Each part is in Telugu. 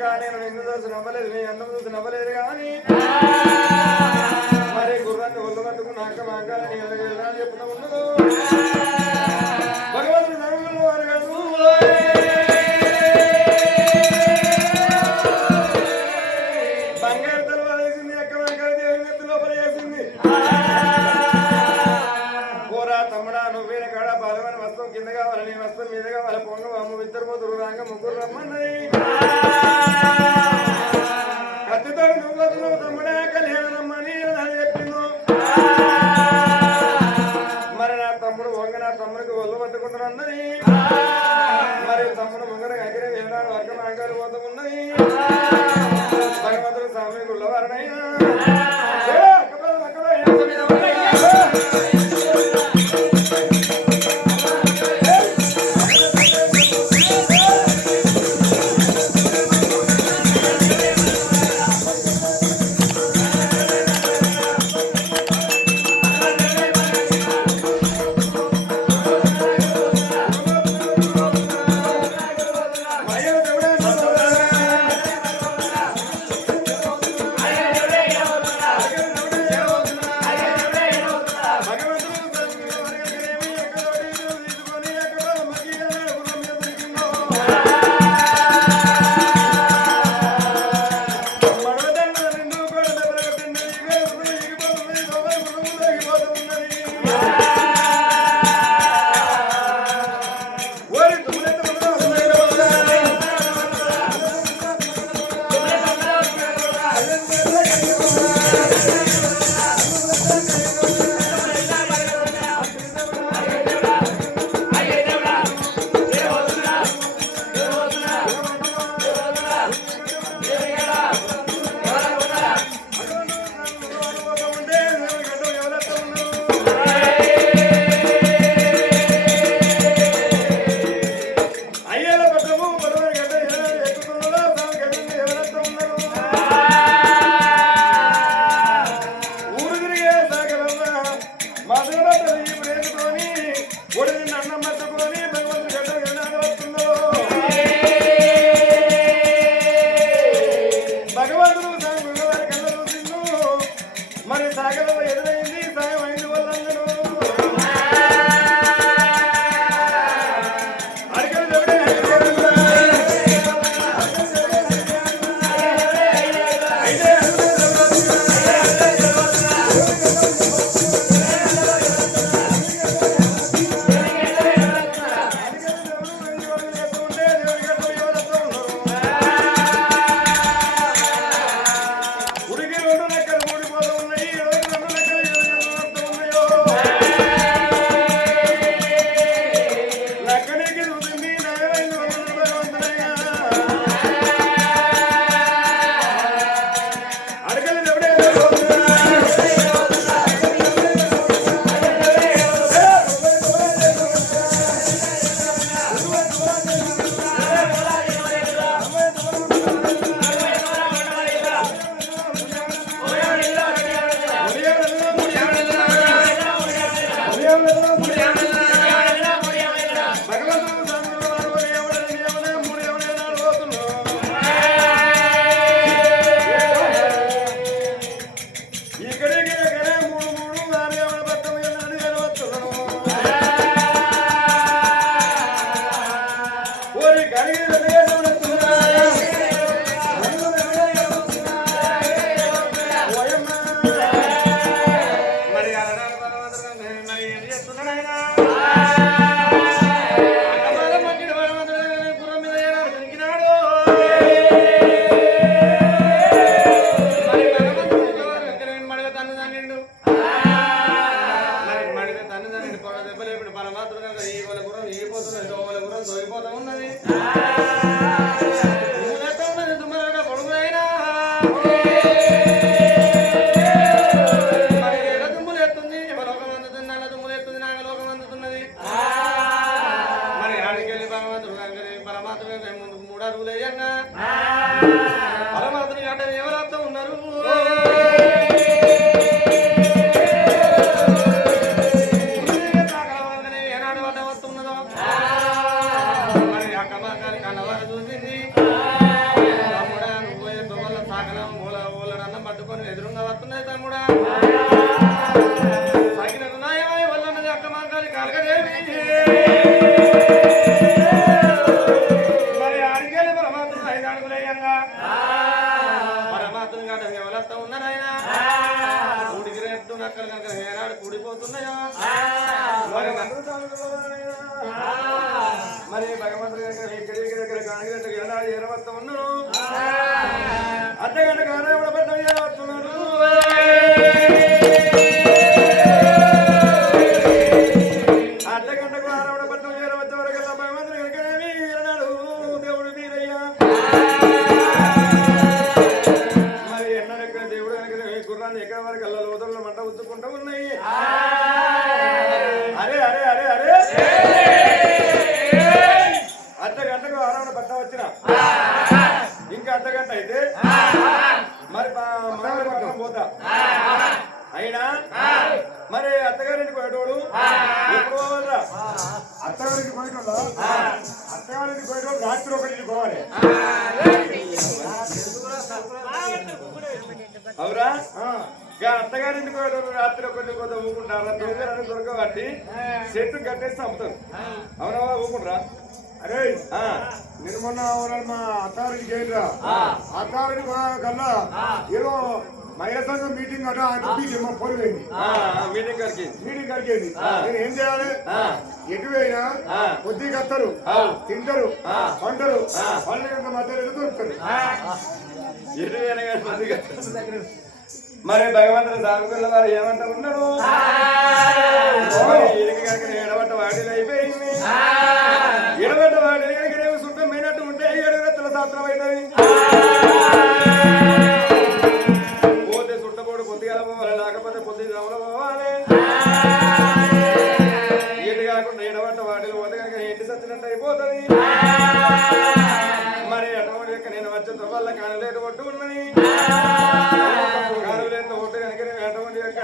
నేను నిన్ను చూసి నవ్వలేదు మీ అందం చూసి నవ్వలేదు కానీ మరి గుర్రాన్ని ఒళ్ళు పట్టుకుని అక్క మాకాలని చెప్తా ఉండదు భగవంతుడు నడుగులు వారు కాదు బంగారు తల వేసింది అక్క మాకాల దేవుని నెత్తి లోపల వేసింది పోరా తమ్ముడా నువ్వేన కాడ బలమైన వస్త్రం కింద కావాలి నీ వస్త్రం మీద కావాలి పొంగ అమ్మ ఇద్దరు పోతురు రాంగ ముగ్గురు రమ్మన్నది కత్తితో నువ్వు తమ్ముడా కళ్యాణమ్మని చెప్పిండు మరి నా తమ్ముడు వంగ నా తమ్ముడికి ఒళ్ళు పట్టుకుంటున్నది మరి తమ్ముడు వంగన ఎగిరి వెళ్ళడానికి వర్గం ఆకాలు పోతున్నది భగవంతుడు స్వామి గుళ్ళవారనైనా మరి అక్క కన్నవారు చూసింది 5 అడుగులేయంగా పరమాత్మ గడ ఎవలత్త ఉన్నారైనా కూడికి రేపు నక్కలు కనుక ఏనాడు కూడిపోతున్నాయో మరి భగవంతుడి దగ్గర ఎక్కడి దగ్గర కాగినట్టు ఏనాడు ఏరవత్త ఉన్నాను అర్ధగంట కారణం కూడా పెద్ద ఏరవస్తున్నాను అర్ధగంటకు ఆరవడ పట్టణం చేరవచ్చే వరకు భగవంతుడి కనుకనేమి ఏనాడు దేవుడు వీరయ్యా మరి ఎన్నడెక్కడ దేవుడు కనుక గుర్రాన్ని ఎక్కడ వరకు అల్ల లోతుల్లో మంట ఉచ్చుకుంటూ ఉన్నాయి అరే అరే అరే అరే అర్ధగంటకు ఆరవడ పట్ట వచ్చిన ఇంకా అర్ధగంట అయితే మరి పట్టణం పోతా అయినా మరి అత్తగారింటికి పోయేటోడు ఎప్పుడు పోవాలరా అత్తగారింటికి పోయేటోడు రాత్రి ఒకటికి పోవాలి అవురా అత్తగారింటికి పోయేటోడు రాత్రి ఒకటి పోతే ఊకుంటారా దొంగలని దొరకబట్టి చెట్టు కట్టేసి అమ్ముతారు అవునా ఊకుంటారా అరే నేను మొన్న మా అత్తారింటికి వెళ్ళిరా అత్తారింటికి కల్లా ఏదో మహిళా సంఘం మీటింగ్ అట మా ఫోన్ పోయింది మీటింగ్ కడికేది నేను ఏం చేయాలి ఎటు పోయినా కొద్దిగా వస్తారు తింటారు పంటరు పండుగ మధ్యలో దొరుకుతారు మరి భగవంతుడు సాగుకున్న వారు ఏమంటా ఉన్నాడు ఇరికి కనుక ఎడబట్ట వాటిలో అయిపోయింది ఎడబట్ట వాటిని కనుక రేపు సుట్టం పోయినట్టు ఉంటే 7 రెత్తల శాస్త్రం అవుతుంది పోతే సుట్టపోడు పొద్దుగా పోవాలి లేకపోతే పొద్దు దమల పోవాలి ఎటు కాకుండా ఎడబట్ట వాటిలో పోతే కనుక ఎంటి సచ్చినట్టు అయిపోతుంది మరి అటువంటి యొక్క నేను వచ్చే వల్ల కానులేటు ఒట్టు ఉన్నది కానులేత ఒట్టు కనుక అటువంటి యొక్క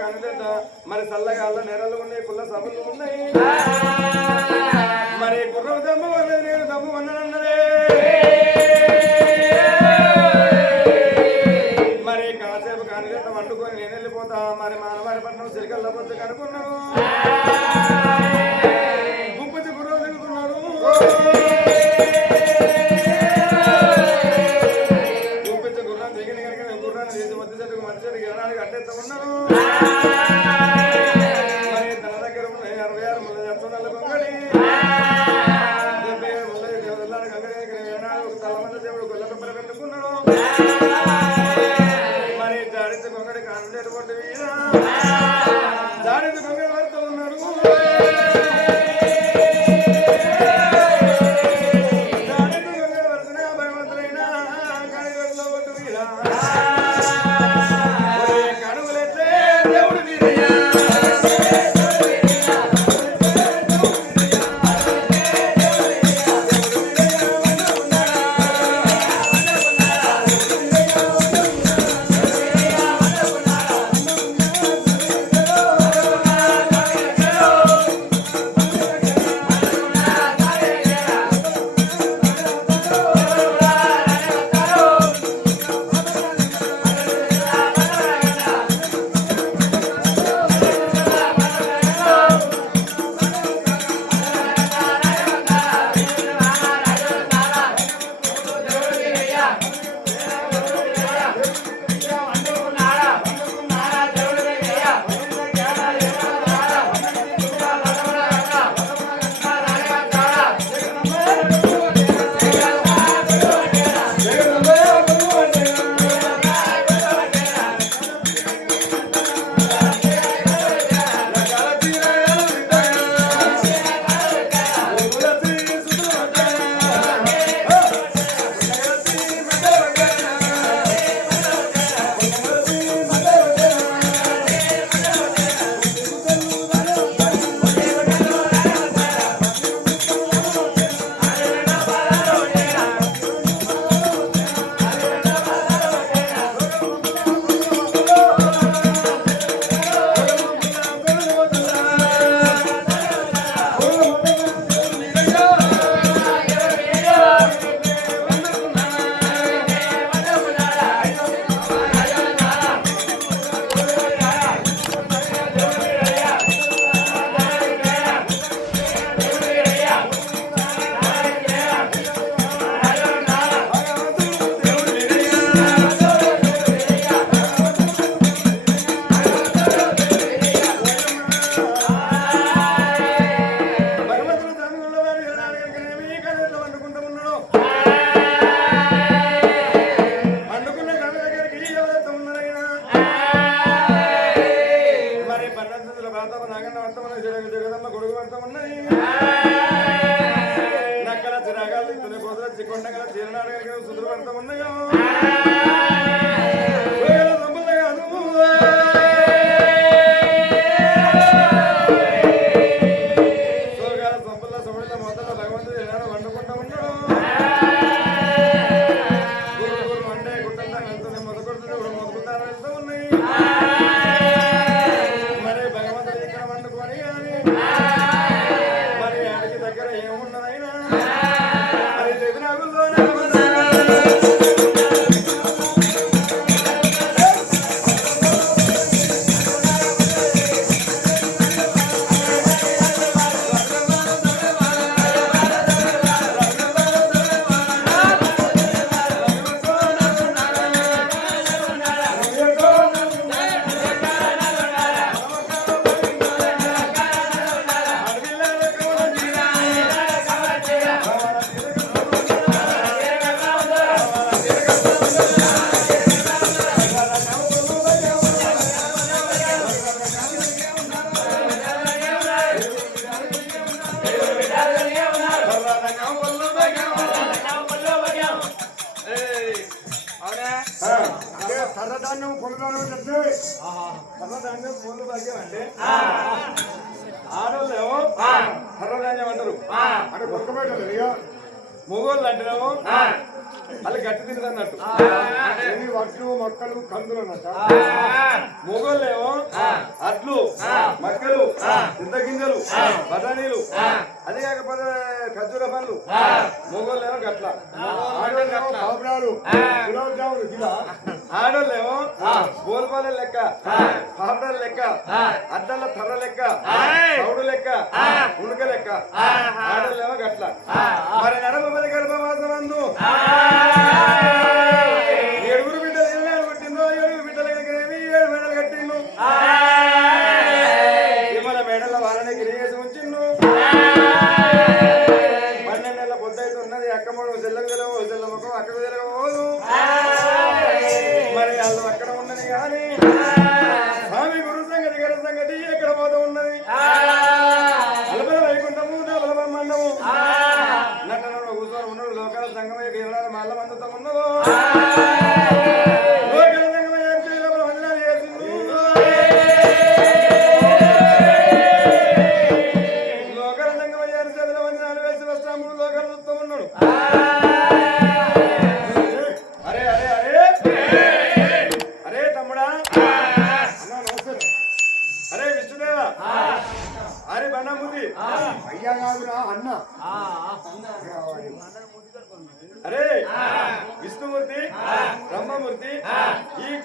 కానులేత మరి చల్లగాళ్ళ నెరలు ఉన్నాయి పుల్ల సభలు ఉన్నాయి మరి గుర్రం దమ్ము అన్నది నేను దమ్ము అన్నదన్నదే మరి కాసేపు కానులేత వండుకొని నేను వెళ్ళిపోతా మరి మానవారి పట్టణం సిరికల్ల పొద్దు కనుక్కున్నాను గుప్పచి గుర్రం దిగుతున్నాడు అట్టేస్తా ఉన్నాను మరి తన దగ్గర 66 ముళ్ళ చెప్తున్నాను కొంగడి వండుతా ఉన్నాయో సర్రదాన్యం పొలదానం చెప్తే సర్రదాన్యం పొలు భాగ్యం అంటే ఆడోళ్ళు ఏమో సర్రధాన్యం అంటారు అంటే కొరకబెట్టలేదు ఇక మొగోళ్ళు అంటేనేమో వాళ్ళు గట్టి తింటారు అన్నట్టు వడ్లు మొక్కలు కందులు అన్నట్టు మొగోళ్ళు ఏమో అడ్లు మక్కలు చింతగింజలు బఠానీలు అది కాకపోతే ఖర్జూర పండ్లు మొగోళ్ళు ఏమో గట్ల పాపడాలు గులాబ్ జాములు గిలా ఆడోళ్ళు ఏమో గోల్పాల లెక్క పాపడాల లెక్క అడ్డల తర్ర లెక్క పౌడు లెక్క ఉణుక లెక్క ఆడోళ్ళు ఏమో గట్ల మరి నడమ పది గర్భవాసమందు ఏడుగురు బిడ్డలు ఎన్నాడు కొట్టిందో ఏడుగురు బిడ్డలు కనుకనేమి 7 మెడలు కట్టిండు మన మెడల వాళ్ళని గిరిగేసి ఉంచిండు 12 నెలల పొద్దైతే ఉన్నది అక్కమ్మడు చెల్లకు తెలవు చెల్ల ముఖం అక్కకు తెలవదు మరి వాళ్ళు అక్కడ ఉన్నది కానీ స్వామి గురు సంగతి గర సంగతి ఎక్కడ పోతూ ఉన్నది అలబల వైకుంఠము డబల బ్రహ్మాండము నటనలో కూర్చొని ఉన్నాడు లోకాల సంగమయ్య కేరళ మల్ల మందుతో ఉన్నదో లోకాల సంగమయ్య వందనాలు చేసిండు లోకాల సంగమయ్య చేతుల వందనాలు వేసి వస్తాము లోకాలు చూస్తూ ఉన్నాడు అరే అరే అరే అరే తమ్ముడా అరే విష్ణుదేవా అరే బండమూర్తి అయ్యా కాదురా అన్న అరే విష్ణుమూర్తి బ్రహ్మమూర్తి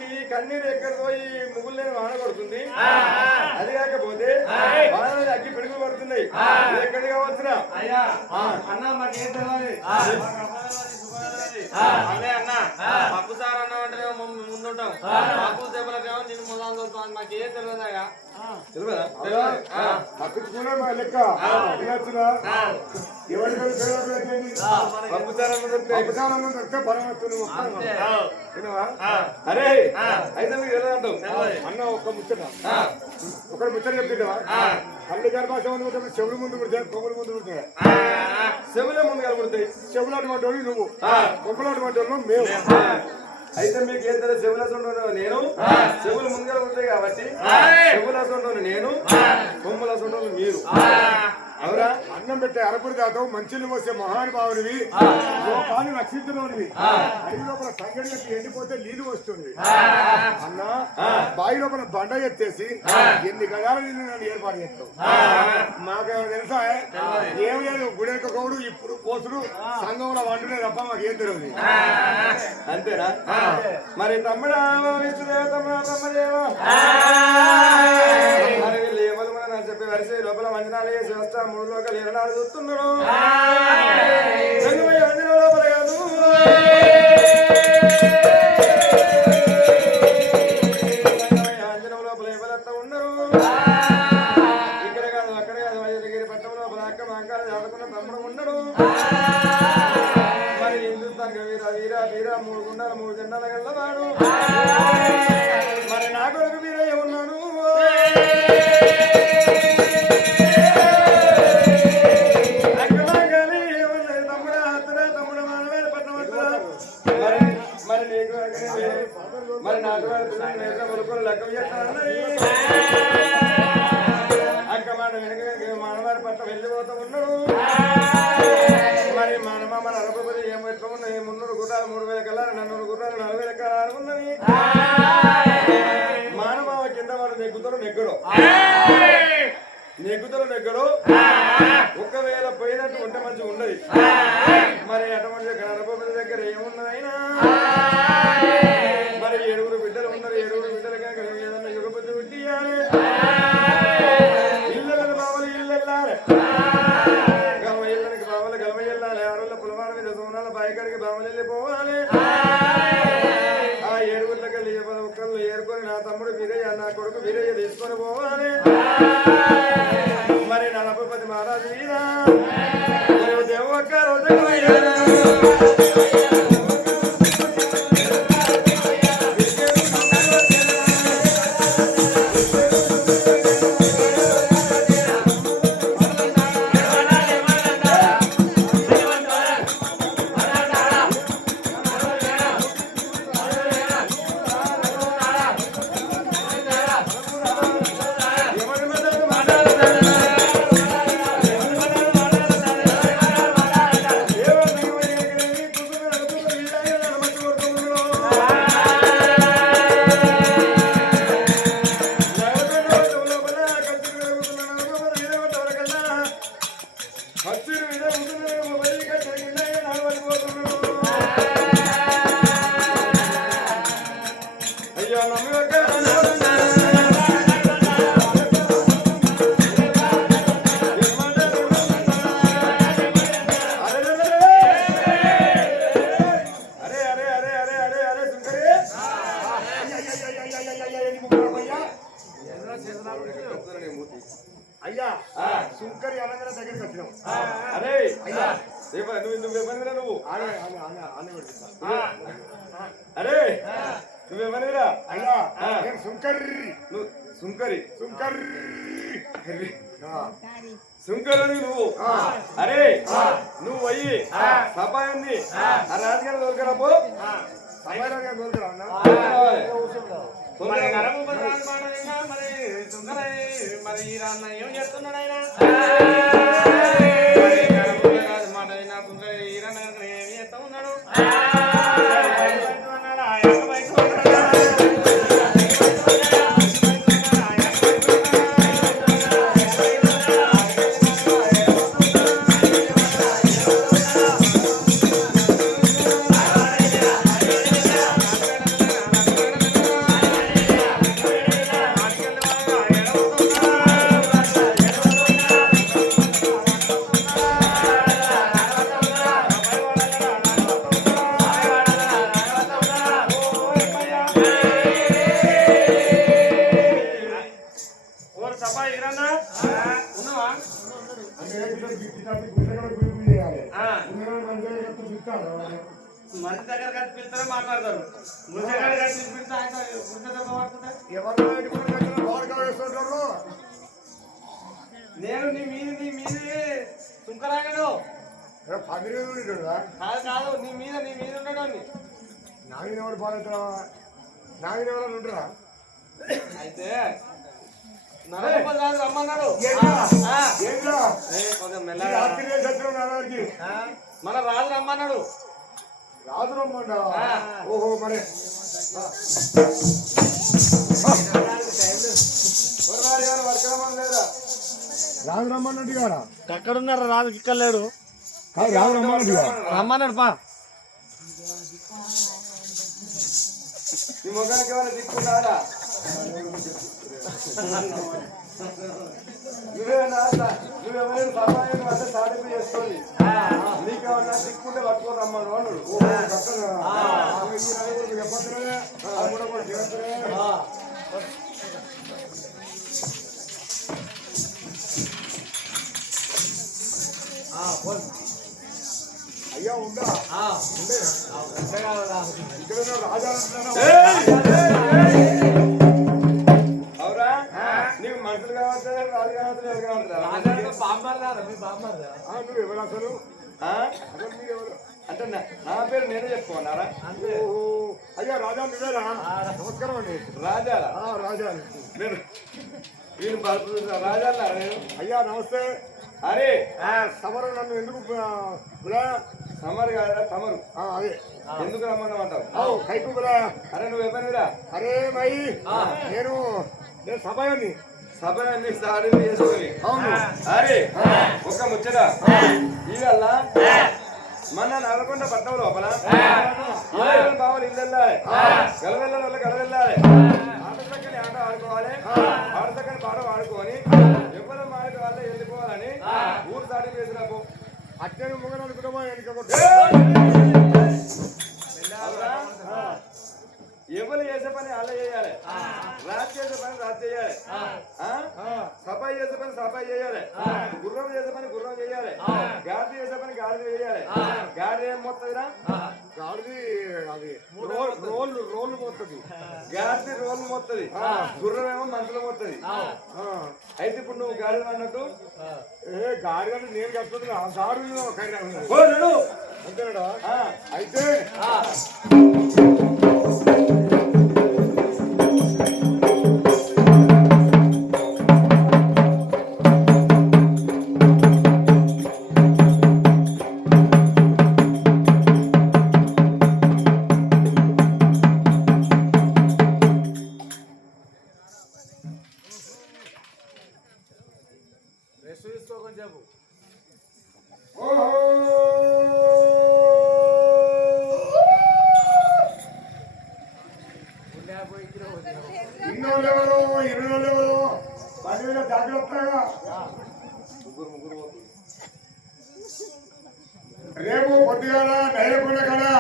ఈ కన్నీరు ఎక్కడితో ఈ ముగ్గులు వాన కొడుతుంది అది కాకపోతే వానలు అగ్గి పిడుగులు పడుతున్నాయి ఎక్కడికి కావచ్చురా అదే అన్న పప్పు సార్ అన్న అంటే ముందుంటాం పప్పు దెబ్బలకేమో నేను ముందు చూస్తాను మాకు ఏ తెలియదా లెక్క అరే అయితే మీరు ఎలా అంటావు అన్న ఒక్క ముచ్చట ఒకటి ముచ్చట చెప్తుంటా పల్లె గర్భాశయం చెవులు ముందు పుడతాయి కొమ్ములు ముందు పుడతాయి చెవులే ముందు కలుపుతాయి చెవులు అటువంటి వాళ్ళు నువ్వు కొమ్మలు అటువంటి వాళ్ళు మేము అయితే మీకు ఏం తెలియదు చెవులసండు నేను చెవులు ముందుగా ఉంటాయి కాబట్టి చెవులసండు నేను కొమ్ములసండు మీరు అవురా అన్నం పెట్టే అరపుడు కాదు మంచిలు పోసే మహానుభావునివి లోకాన్ని రక్షించడానికి అడి లోపల సంగడి ఎత్తి ఎండిపోతే నీళ్లు వస్తుంది అన్న బావి లోపల బండ ఎత్తేసి ఎన్ని గదాలు నీళ్ళు నన్ను ఏర్పాటు చేస్తావు మాకేమైనా తెలుసా ఏం లేదు గుడెక్క కౌడు ఇప్పుడు కోసుడు సంఘంలో వండునే తప్ప మాకు ఏం తెలియదు అంతేనా మరి తమ్ముడా విష్ణుదేవ తమ్ముడేవా మరి వీళ్ళు ఏమలు మనం చెప్పి వరిసే లోపల వంజనాలు చేసి వస్తా 3 లోకలు 24 చూస్తున్నాడు వంజన లోపల కాదు అంజనం లోపల ఎవరంతా ఉన్నారు ఇక్కడ కాదు అక్కడ కాదు వైద్యగిరి పట్టణం లోపల అక్క మాంకాలు చదువుకున్న తమ్ముడు ఉన్నాడు మరి హిందుస్థాన్ వీరా వీరా వీరా 3 గుండాలు 3 జెండాల గల్లవాడు మరి నా కొడుకు వీరయ్య ఉన్నాడు మరి మరి నీకు మరి నాటు ములుకులు లెక్క అక్క మాట వెనక మానవారి పట్ల వెళ్ళిపోతూ ఉన్నాడు. మరి మనమ మన అరపతి ఏమో ఎట్లా ఉన్నాయి 300 గుర్రాలు 3000 కల్లారు 400 గుర్రాలు 40,000 కల్లారు ఉన్నవి. మానవ కింద వాడు నెగ్గుడు ఒకవేళ పోయినట్టు ఉంటే మంచిగా ఉండదు. మరి అటువంటి గణపతి దగ్గర ఏమున్నదైనా మరి 7 బిడ్డలు ఉన్నారు. 7 బిడ్డలు కనుక ఏదన్నా యుగపతి పుట్టియాలి. ఇళ్ళని బావలు ఇల్లు వెళ్ళాలి. గలవ ఇళ్ళనికి బావలు గలవ వెళ్ళాలి. 6 రోజుల పులమాల మీద సోనాల బాయికాడికి బావలు వెళ్ళిపోవాలి. ఆ 7 కలిగి ఒక్కళ్ళు ఏరుకొని నా తమ్ముడు వీరయ్య నా కొడుకు వీరయ్య తీసుకొని పోవాలి. మరి నలపతి మహారాజు వీరా దేవక్క రోజు అయ్యా సుంకరి అనగానే దగ్గరికి వచ్చినావు. అరే అయ్యా నువ్వెవరిరా నువ్వు? అరే నువ్వెవరిరా? అయ్యా సుంకరి సుంకరని నువ్వు. అరే నువ్వు అయ్యి సపాయాన్ని ఆ రాజుగారి దొరకరాపో. మరి ఈ రాన్న ఏం చేస్తున్నాడు ఆయన? మాట అయినా ఈ రాన్న ఏం చేస్తా ఉన్నాడు? మంచి దగ్గర కలిసి పిలుస్తారో మాట్లాడతారు. నేను నీ మీది సుంకరాగడు కాదు నీ మీద ఉండడం నాగినవాడు బాగా నాగినవాడు ఉంటారా? అయితే రాజు రమ్మన్నాడు. మన రాజు రమ్మన్నాడు. రాజు రమ్మన్నా? ఓహో మరి రాజు రమ్మన్నట్టు కదా? ఎక్కడున్నారు? రాజు ఇక్కడ లేడు. రాజు రమ్మన్నట్టు రమ్మన్నాడు. పా ఈ మొగానికి ఏమైనా దిక్కున్నాడా? నువ్వెవరైనా సహాయం అంటే సాటింపు చేసుకోండి. నీకేమన్నా దిక్కుంటే పట్టుకొని రమ్మను అన్నాడు. అయ్యా ఉందా? రాజా అవురా? నీకు మనుషులు కావచ్చు, రాజు కావచ్చు, ఎవరు కావచ్చు? నువ్వు ఎవరు అసలు? అంటే అంటే నా పేరు నేనే చెప్పుకున్నారా? అయ్యా రాజా నువ్వేనా? నమస్కారం అండి. రాజా రాజా నేను వీళ్ళు రాజా నేను. అయ్యా నమస్తే. అరే సమరు నన్ను ఎందుకు సమరు కాదా? తమరు అదే ఎందుకు రమ్మన్నామంటావు? కైకు అరే నువ్వు ఎవరిరా? అరే మై నేను సభని సభ అన్ని సాడీ చేసుకొని. అవును. అరే ఒక ముచ్చట ఇవల్ల మన నల్గొండ పట్టణం లోపల బావలు ఇల్లు వెళ్ళాలి, గలవెళ్ళాలి వాళ్ళు గలవెళ్ళాలి, ఆట చక్కని ఆట ఆడుకోవాలి, ఆట చక్కని పాట ఆడుకొని ఎవరు మాడికి వాళ్ళే వెళ్ళిపోవాలని ఊరు దాడి వేసినాకు. అట్టను మొగలు అనుకుంటామా? ఎవరు చేసే పని అలా చేయాలి, రాజు చేసే పని రాజు చేయాలి, సఫాయి చేసే పని సఫాయి చేయాలి, గుర్రం చేసే పని గుర్రం చేయాలి, గాడి చేసే పని గాడి చేయాలి. గాడి ఏం మొత్తదిరా? గాడిది అది రోళ్ళు పోతుంది. గాడి రోడ్లు మొత్తది, గుర్రం ఏమో మనుషులు మొత్తది. అయితే ఇప్పుడు నువ్వు గాడి అన్నట్టు గాడి అంటే నేను కట్టుకుంటున్నా. గాడు అంతేనా? అయితే ఇన్నోళ్ళెవరు 10,000 జాగ్రత్తగా రేపు పొద్దుగాల నైలకొండ కదా.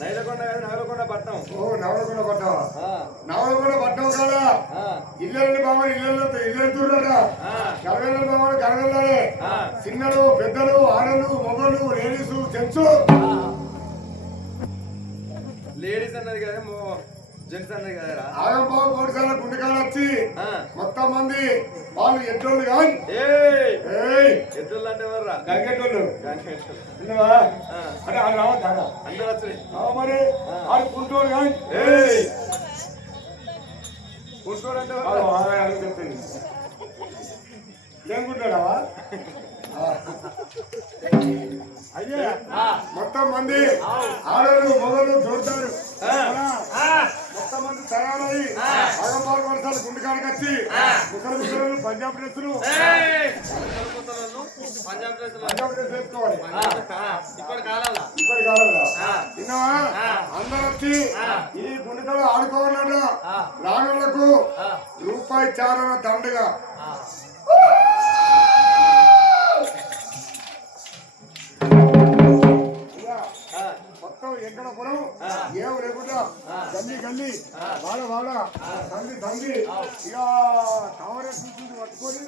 నైలకొండ కాదు, నవలకొండ పట్నం. నవలకొండ పట్టం. నవలకొండ పట్టం కదా. ఇళ్ళని బావని ఇల్లు చూడరా. గలవెళ్ళని బావని గలవెళ్ళాలి. చిన్నలు పెద్దలు ఆడలు మొగలు లేడీస్ జెంట్స్. లేడీస్ అన్నది కదా, జెంట్స్ అన్నది కదా. ఆగంబాబు కోటిసాల గుండెకాలు వచ్చి మొత్తం మంది వాళ్ళు ఎడ్డోళ్ళు కానీ ఎద్దులు అంటే ఎవర్రా? గంగెట్టోళ్ళు. అంటే అందరూ వచ్చి మరి వాళ్ళు కుంటోడు కానీ కుంటోడు అంటే చెప్తుంది. ఏం కుంటాడావా? అయ్యే మొత్తం మంది ఆడలు మొగలు చూడతారు. మొత్తం మంది తయారయ్యి ఆగంబాబు వర్షాలు గుండెకాడికి వచ్చి ముసలి పంజాబ్ డ్రెస్సులు పంజాబ్ డ్రెస్ వేసుకోవాలి. ఇప్పటి కాలంలో తిన్నావా? అందరు వచ్చి ఈ గుండెకాడు ఆడుకోవాలట. రానులకు రూపాయి చారణ దండగా. మొత్తం ఎక్కడ పొలం ఏం లేకుండా గల్లీ గల్లీ వాడ తంగి ఇక కాంగ్రెస్ పట్టుకొని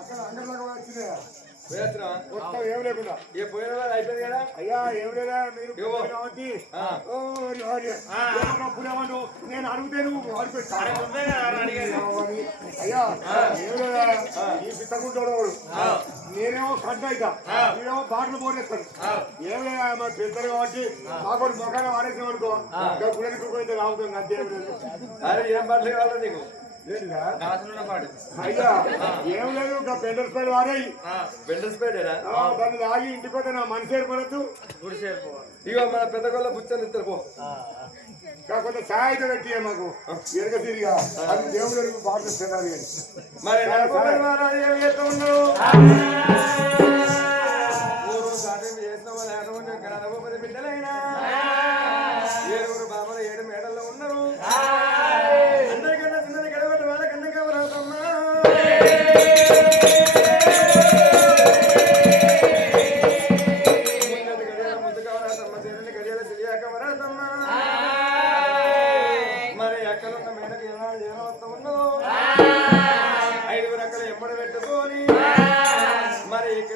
అక్కడ అంగడిలాగా వచ్చింది. మొత్తం ఏం లేకుండా అయిపోయింది కదా. అయ్యా ఏం లేదా మీరు కాబట్టి నేను అడిగితే నువ్వు అయ్యా ఏం లేదా ఈ పిత్తకుంటాడు నేనేమో కట్ అవుతా, నేనేమో బాటలు పోనేస్తాను. ఏం లేదా మా పెద్దలు కాబట్టి మాకు మొఖాన్ని వాడేసాం అనుకో గుడికి రావుతుంది. అంతే ఏం బాటలు కావాలి నీకు? అయ్యా ఏం లేదు ఇంకా బెండర్ స్పైడ్ వారాయి. బెండర్ స్పైడ్ దాన్ని తాగి ఇంటికి పోతే నా మనిషి ఏర్పడద్దు. ఇక మన పెద్ద కొల్ల బుచ్చని ఇద్దరు పో. కాకపోతే ఛాయ్ పెట్టి మాకు ఎరగ తిరిగా అది దేవుడు బాగుంటుంది. మరి ఉన్నావు చేసిన వాళ్ళు బిడ్డలైనా 7 బాబాలు 7 మేడల్లో ఉన్నారు. అందరికన్నా చిన్నది గడవట వాళ్ళకన్నా కవరాదమ్మా. ముందు కవరాదమ్మా, చెల్లెని గడియాల తెలియక వరాదమ్మా. మరి ఎక్కడున్న మేడకు ఏమవస్తా ఉన్నదో 5 రకాల ఎంబడి పెట్టుకొని మరి ఇక్కడ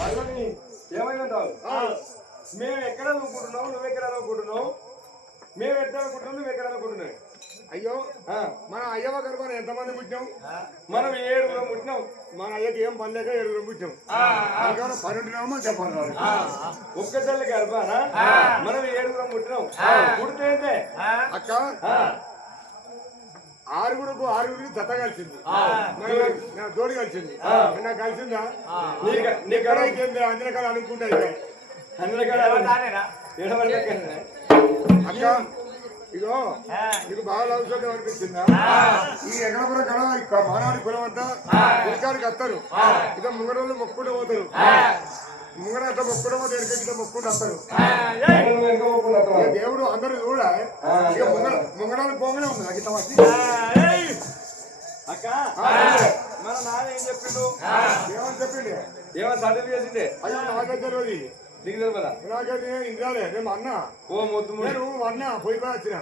మళ్ళీ ఏమైందంటావు మేము ఎక్కడ అనుకుంటున్నావు నువ్వు ఎక్కడ అనుకుంటున్నావు మేము ఎక్కడ అనుకుంటున్నావు నువ్వు ఎక్కడ అనుకుంటున్నావు అయ్యో మన అయ్యవ గర్భాన్ని ఎంతమంది పుట్టినాం మనం 7 పుట్టినాం మన అయ్యకి ఏం పని లేక 7 పుట్టినాం మనకేమైనా పని ఉంటున్నామో చెప్పాలి ఒక్క తల్లి గర్భాన మనం 7 పుట్టినాం పుడితే అక్క ఆరుగురికి జత కలిసింది నా జోడి కలిసింది నాకు కలిసిందా నీకేంది అందరికాడ అనుకుంటా అక్క ఇగో నీకు బాగా లౌసోద్యం అనిపించిందా ఈ ఎగడపురం కళ మానవాడి కులం అంతా పులికాడికి వస్తారు ఇక ముంగడోళ్ళు మొక్కుకుంటూ పోతారు ముంగడ అట్లా మొక్కుకుంటూ పోతే ఎక్కడికి మొక్కుంటూ వస్తారు దేవుడు అందరూ చూడ ఇక ముంగడాలు పోగానే ఉంది నాకు ఇంత వచ్చి అక్క మన నాన్న ఏం చెప్పిండు ఏమని చెప్పింది ఏమని సర్టిఫికేట్ చేసిండే అయ్యో నాకైతే తెలియదు నీకు తెలియదా నాకైతే ఇంద్రాలే నేను అన్న ఓ మొద్దు నేను అన్న పోయి వచ్చిన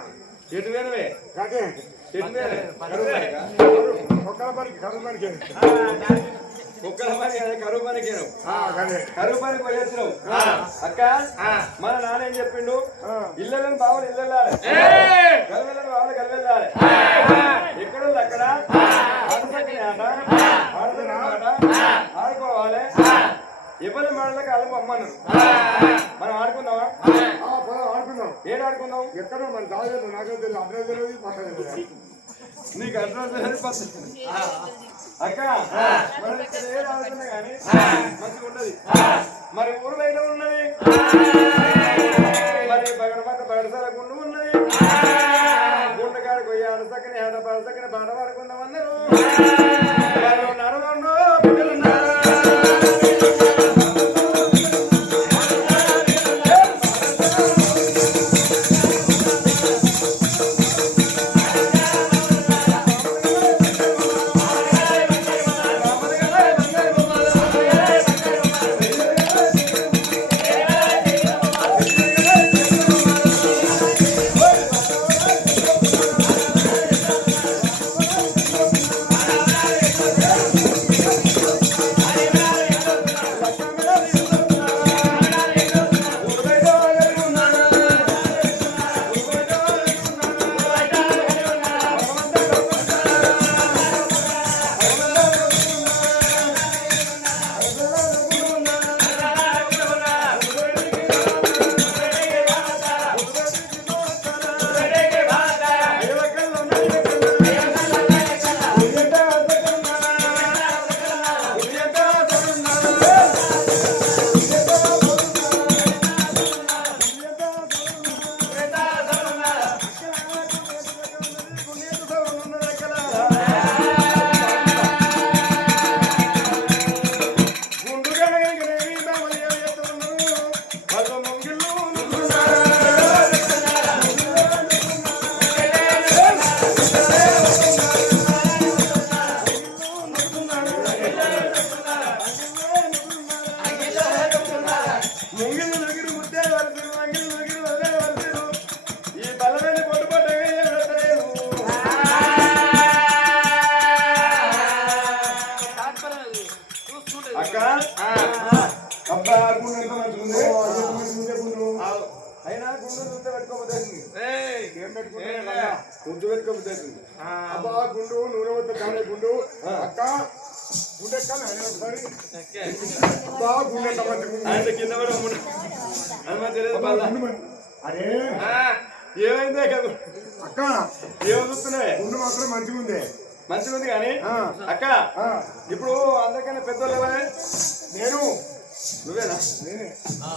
ఎటు వేనవే కాకే ఎటు వేరే ఒక్కల పనికి కరువు పనికి ఒక్కల పని కరువు పనికేను కరువు పనికి పోయి వచ్చినావు అక్క మన నాన్న ఏం చెప్పిండు ఇళ్ళని బావలు ఇల్లు వెళ్ళాలి గలవెళ్ళని బావలు గలవెళ్ళాలి ఎక్కడ అక్కడ ఆడుకోవాలి ఎవరి మాటలకు అలుపు అమ్మన్నారు మనం ఆడుకుందామా ఆడుకుందాం ఏడు ఆడుకుందాం ఎక్కడో మరి దాదాపు నాకే తెలియదు అడ్రస్ తెలియదు పక్కన తెలియదు నీకు అడ్రస్ అక్క మనం ఇక్కడ ఏడు ఆడుతున్నా కానీ మంచిగా ఉండదు మరి ఊరు బయట ఉన్నది మరి బగడసాల గుండు ఉన్నది గుండెకాడికి పోయి అడసక్కని ఆడ పడసక్కని పాట పాడుకుందాం అన్నారు నడవండు పిల్లలున్నారు అబ్బా గుండు నూనె వద్ద కాలే గుండు అక్క గుండె గుండె కింద అరే ఏమైందే అక్క ఏమో చూస్తున్నావే గుండు మాత్రం మంచిగా ఉంది మంచిగా ఉంది కానీ అక్క ఇప్పుడు అందరికన్నా పెద్దోళ్ళు ఎవరే నేను నువ్వేనా నేనే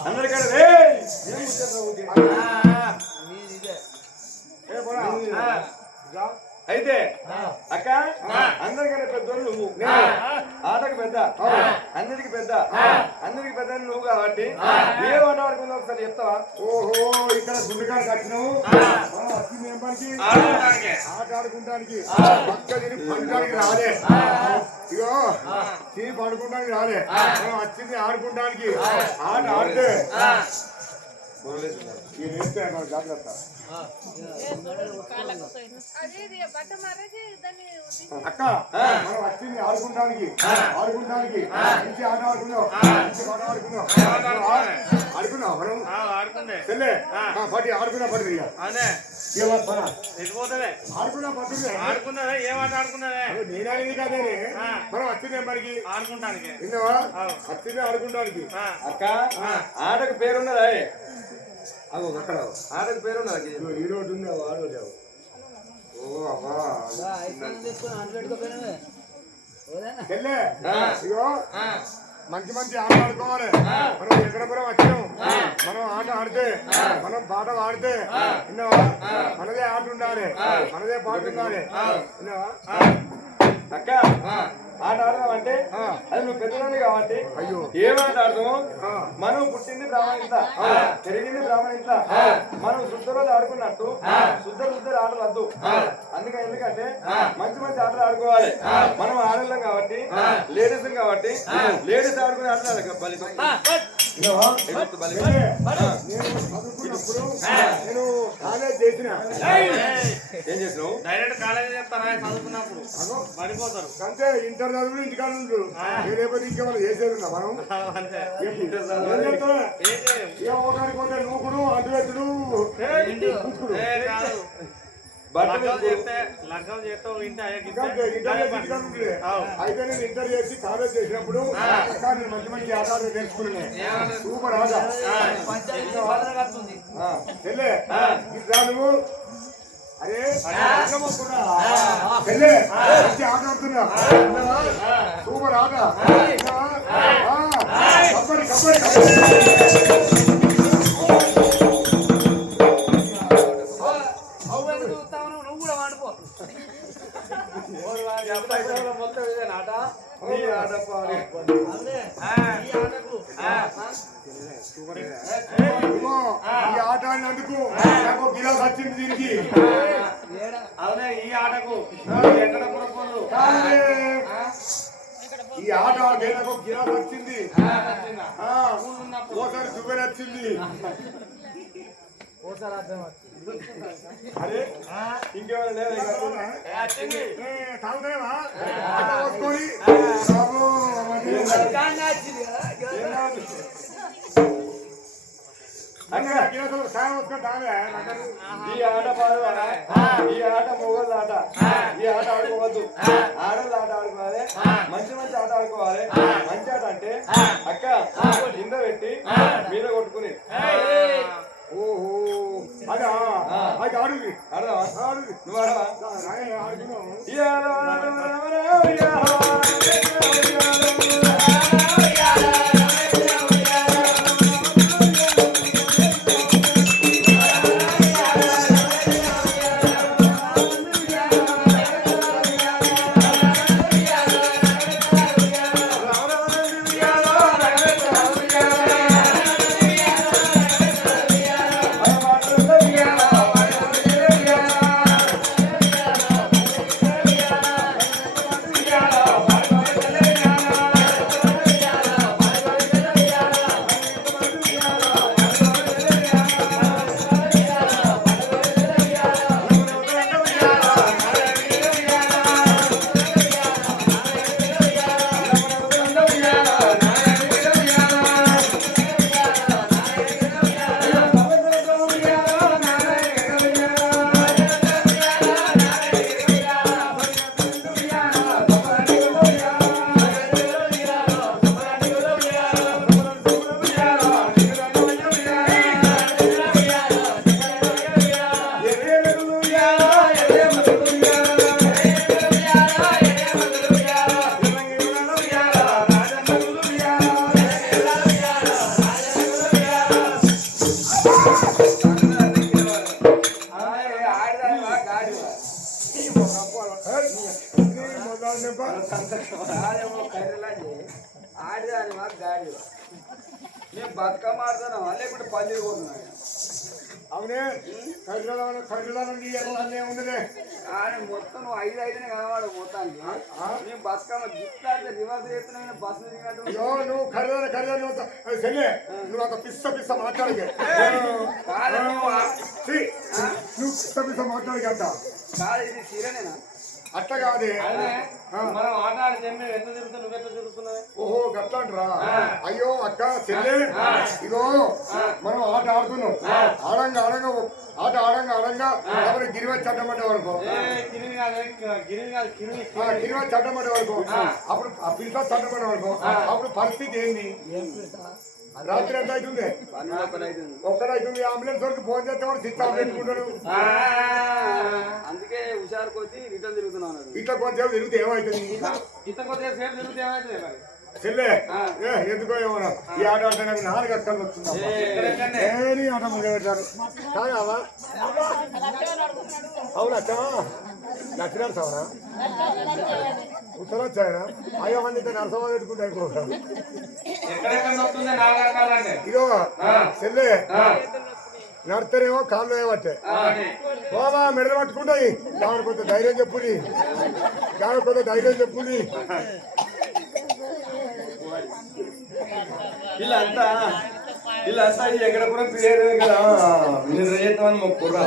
అందరికన్నా అయితే అక్క అందరికన్నా పెద్దోళ్ళు నువ్వు ఆటకు పెద్ద అందరికి పెద్ద అందరికి పెద్ద నువ్వు కాబట్టి ఏ ఆట ఆడుకుందాం ఒకసారి చెప్తావా? ఓహో ఇక్కడ గుండెకాడ కట్టినావు వచ్చింది ఏం పనికి ఆట ఆడుకుంటానికి పక్క తిని పండడానికి రాలే ఇగో తిని పడుకుంటానికి రాలే వచ్చింది ఆడుకుంటానికి ఆట ఆడితే జాగ్రత్త అక్క మనం వచ్చింది ఆడుకుంటానికి మంచి ఆట ఆడుకున్నాం మంచి పాట ఆడుకున్నాం ఆడుకున్నాం మనం చెల్లె పట్టి ఆడుకున్నా పట్టి ఆడుకున్నా పట్టు ఆడుకున్నదే ఏ మాట ఆడుకున్నదే నేనది కదే మనం వచ్చిందే మనకి ఆడుకుంటానికి విన్నావా వచ్చిందే ఆడుకుంటానికి అక్క ఆటకు పేరున్నదా అగో అక్కడ ఆటకు పేరున్నదా ఈ రోడ్డు ఉంది ఆడోలేవు ఓ అమ్మా చెల్లె ఇగో మంచి మంచి ఆట ఆడుకోవాలి మనం ఎక్కడ కూడా వచ్చాం మనం ఆట ఆడితే మనం పాట పాడితే విన్నావా మనదే ఆట ఉండాలి మనదే పాట ఉండాలి విన్నావా అక్క ఆట ఆడదామంటే అది నువ్వు పెద్దదాన్ని కాబట్టి అయ్యో ఏం ఆట ఆడదాము మనం పుట్టింది బ్రాహ్మణిత పెరిగింది బ్రాహ్మణిత మనం శుద్ధ రోజు ఆడుకున్నట్టు శుద్ధ ఆటలు వద్దు అందుకని ఎందుకంటే మంచి మంచి ఆటలు ఆడుకోవాలి మనం ఆడలేం కాబట్టి లేడీస్ కాబట్టి లేడీస్ ఆడుకునే ఆటలు బలితం నేను చదువుకున్నప్పుడు నేను కాలేజ్ చేసిన ఏం చేసినావు డైరెక్ట్ కాలేజీ చెప్తారా చదువుకున్నప్పుడు పడిపోతారు అంతే ఇంటర్ చదువులు ఇంటికాడ ఉంటారు లేకపోతే ఇంకేమైనా చేసేది మనం ఒకరికి కొంటే నూకుడు అడ్డుపెట్టుడు లగ్గం చేస్తే ఇంటి అయితే నేను ఇంటర్ చేసి కాలేజ్ చేసినప్పుడు నేను మంచి మంచి ఆటలు నేర్చుకున్నాను సూపర్ ఆట చెల్లె నువ్వు అరే చెల్లె మంచి ఆట ఆడుతున్నా సూపర్ ఆట కబడ్డీ మొత్తం ఇదేనాట ఈ ఆట ఈ ఆట ఆడినందుకు నాకు గిలాస్ వచ్చింది దీనికి అవునే ఈ ఆటకు ఎక్కడ పురపోదు ఈ ఆట ఆడితే నాకు గిలాస్ వచ్చింది ఓసారి షుగర్ వచ్చింది అరే ఇంకేమైనా లేదా తాగుతావా పోసుకొని ఈ ఆట పాడవాడా ఈ ఆట మొగోళ్ళ ఆట ఈ ఆట ఆడుకోవద్దు ఆడోళ్ళ ఆట ఆడుకోవాలి మంచి మంచి ఆట ఆడుకోవాలి మంచి ఆట అంటే అక్క కింద పెట్టి మీద కొట్టుకుని ఓహో అదా అది ఆడు ఆడదావా ఆడు నువ్వు ఆడవా ఆడుకున్నావు నేను బతుకమ్మ ఆడుతున్నావా లేకుంటే పల్లీలు కొడుతున్నాయి అవునే కర్రీలని ఎర్రలన్నీ ఉన్నదే మొత్తం నువ్వు 5 కనవాడు మొత్తానికి నేను బతుకమ్మ గిఫ్ట్ రివర్స్ చేస్తున్నా బస్సు అయ్యో నువ్వు కర్రీ సరే నువ్వు అంత పిస్స మాట్లాడకే నువ్వు పిస్స మాట్లాడకే అంట కాదు ఇది చీరనేనా అట్లా కాదే మనం ఆట ఆడితే మేము ఎంత తిరుగుతాం నువ్వు ఎంత తిరుగుతున్నావు ఓహో గట్లంటరా అయ్యో అక్క చెల్లె ఇదో మనం ఆట ఆడుతున్నాం ఆడంగా అప్పుడు గిరివచ్చి చట్టమంటే వరకు గిరివచ్చి చట్టమంటే వరకు అప్పుడు పిలిచా చట్టమంటే వరకు అప్పుడు పరిస్థితి ఏంది రాత్రి ఎంత అవుతుంది ఒక్కడైతుంది అంబులెన్స్ వరకు ఫోన్ చేస్తే వాడు సిస్టా పెట్టుకుంటాడు అందుకే హుషారు కొద్ది రిటర్న్ తిరుగుతున్నాను ఇట్లా కొంచెం తిరిగితే ఏమవుతుంది చెల్లె ఎందుకో ఏమన్నా ఈ ఆట ఆడితే నాకు 4 అక్కలు వస్తుంది ఆట మొదలుపెట్టారు కాదావా అవును అక్క నచ్చినారు సవనా ఉత్తరం వచ్చాయనా అయ్యో మంది నరసమా పెట్టుకుంటే అయిపోతాం ఇదో చెల్లె నడతనేమో కాళ్ళు ఏమట్టే బాబా మెడలు పట్టుకుంటాయి దాని కొంత ధైర్యం చెప్పుని వీళ్ళంతా ఎక్కడ కూడా పిరియడ్ కదా మీరు చేస్తామని మొక్కుర్రా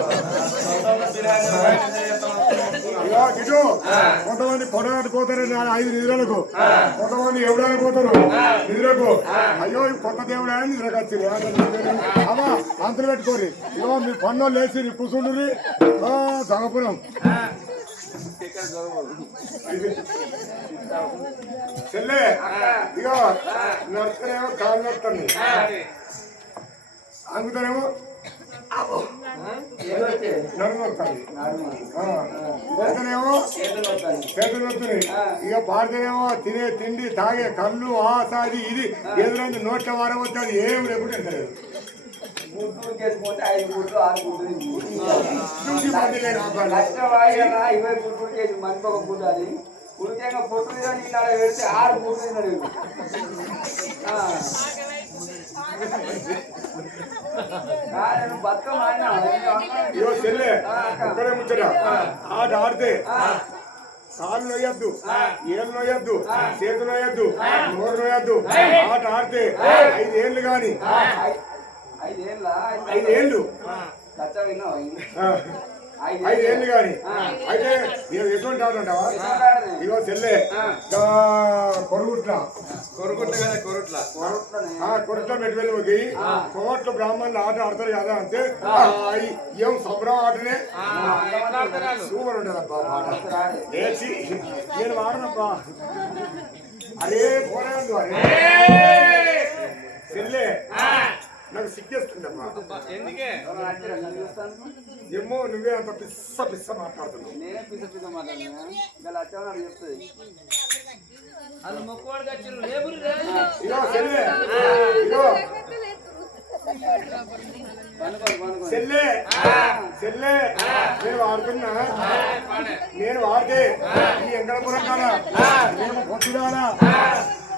ఇటు కొంతమంది కొడగట్టుకోతారు 5 నిధులకు కొంతమంది ఎవడానికి పోతారు నిధులకు అయ్యో కొత్త దేవుడు అని నిద్రకు వచ్చింది అమ్మా అంతలు పెట్టుకోరి ఇగో మీ పన్ను లేచి కూర్చుండ్రి సంగపురం చెల్లె ఇక నడుస్తేనేమో కాలు నడుతుంది అందుకనేమో నడుము వస్తుంది పోతేనేమో చేతులు వస్తున్నాయి ఇక పాడితేనేమో తినే తిండి తాగే కళ్ళు ఆసాది ఇది ఎదురైంది నోట్ల వారం వస్తుంది ఏం లేకుండా లేదు పోతే 5 గుడ్లు 6 గుడ్లు చేసి మంచి ఒక గుడ్డు అది ఉడికేగా పొట్టు నీళ్ళు అలా పెడితే 6 గుడ్లు తిన్నాడు బతుకమ్మ ఇగో చెల్లె ఒక్కడే ముచ్చట ఆట ఆడితే కాళ్ళు నొయ్యద్దు ఏళ్ళు నొయ్యద్దు చేతులు నొయ్యద్దు నోరు నొయ్యద్దు ఆట ఆడితే 5 ఏళ్ళు గాని 5 ఏళ్ళు 5 ఏళ్ళు గాని అయితే ఎటువంటి ఆట అంటావా ఇగో చెల్లె కొరుట్ల మెట్టువెళ్ళి పోయి కోట్ల బ్రాహ్మణులు ఆట ఆడతారు కదా అంటే ఏం సంబరం ఆటనే సూపర్ ఉండదబ్బా మాట లేచి నేను వాడనబ్బా అరే పోరాడు అరే చెల్లె నాకు సిగ్గేస్తుందమ్మా ఏమో నువ్వే అంత పిస్స మాట్లాడుతున్నావు నేనే పిస మాట్లాడుతున్నా చెప్తుంది ఇగో చెల్లె ఇగో చెల్లె నేను వాడుతున్నా నేను వాడితే ఈ ఎంకడపురం కాడా నేను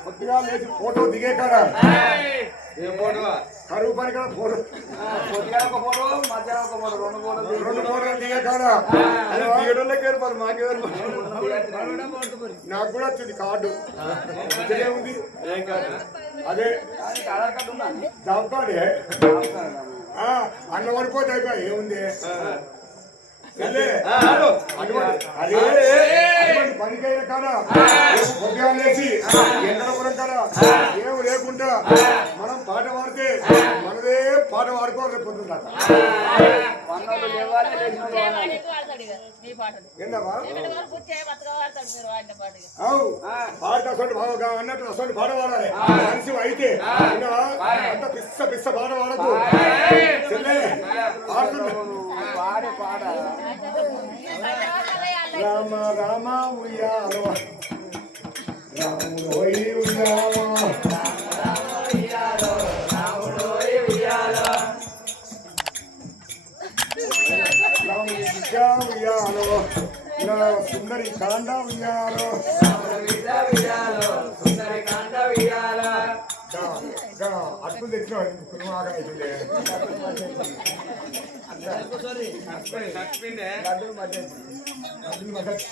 పొద్దుగా లేచి ఫోటో దిగే కాడా కరువు పని కదా ఫోటో పొద్దుగా ఒక ఫోటో మధ్యాహ్నం ఒక ఫోటో 2 ఫోటోలు దిగే కాడా నాకు కూడా వచ్చింది కార్డు ఉంది అదే జాబ్ కార్డే అన్న పడిపోతే అయిపోయి ఏముంది పనికైన కాడా పొద్దుగా లేచి ఎండపురం కాడా ఏమి లేకుండా మనం పాట పాడితే మనదే పాట పాడుకోవాలి రేపు పొద్దున్న అన్నట్టు అసలు పాట పాడాలి మనిషి అయితే అంత పిస్స పాట పాడకు రామ రామ ఉయ్యాలో రాముడు ఉయ్యాలో నా సుందరి కాండ ఉయ్యాలో అట్టులు తెచ్చినావు నువ్వు ఆకలి అవుతుంది.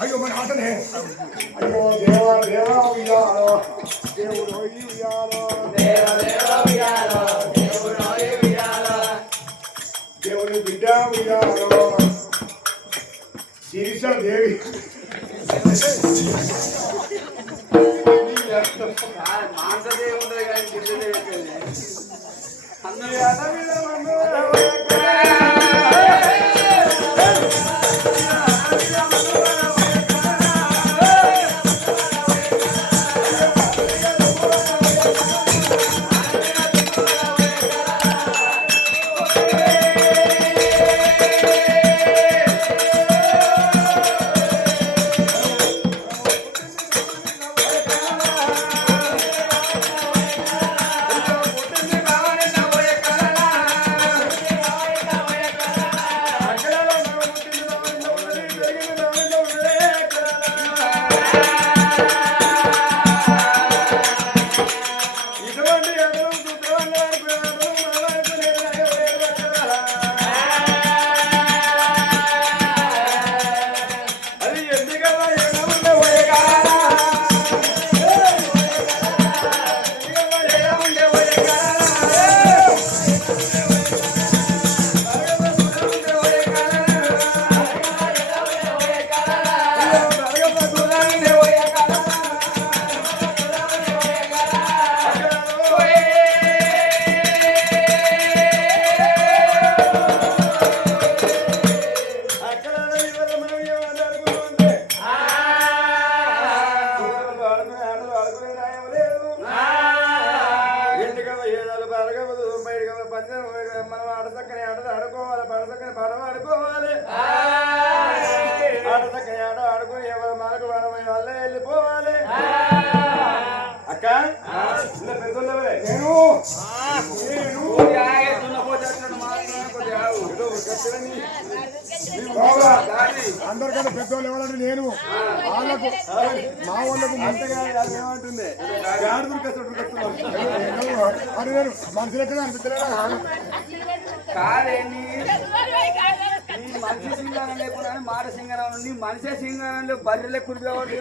అయ్యో మన ఆటనే అయ్యో దేవా దేవా ఉయ్యాలో దేవుడు ఉయ్యాలో దేవుని బిడ్డ ఉయ్యాలో శిరీష దేవి మాంసదే ఉండదు కానీ గిరిజనే పెట్టేది అందరూ మనం ఆడసక్కని ఆటలు ఆడుకోవాలి, పడసక్కని పడవ ఆడుకోవాలి. ఆడసక్కని ఆట ఆడుకుని ఎవరు మనకు వాళ్ళ వెళ్ళిపోవాలి. అక్క ఇలా పెద్దోళ్ళవే అందరికన్నా పెద్దోళ్ళు ఎవరంటే నేను వాళ్ళకు మా వాళ్ళకు మంచిగా ఏమంటుంది అని నేను మనుషులు ఎక్కడ అనిపించలేదా కాదేంటి నీ మనిషి సింగారం లేకుండా మాట సింగారం నీ మనిషే సింగారంలో బర్రెలే కురిపేవాడు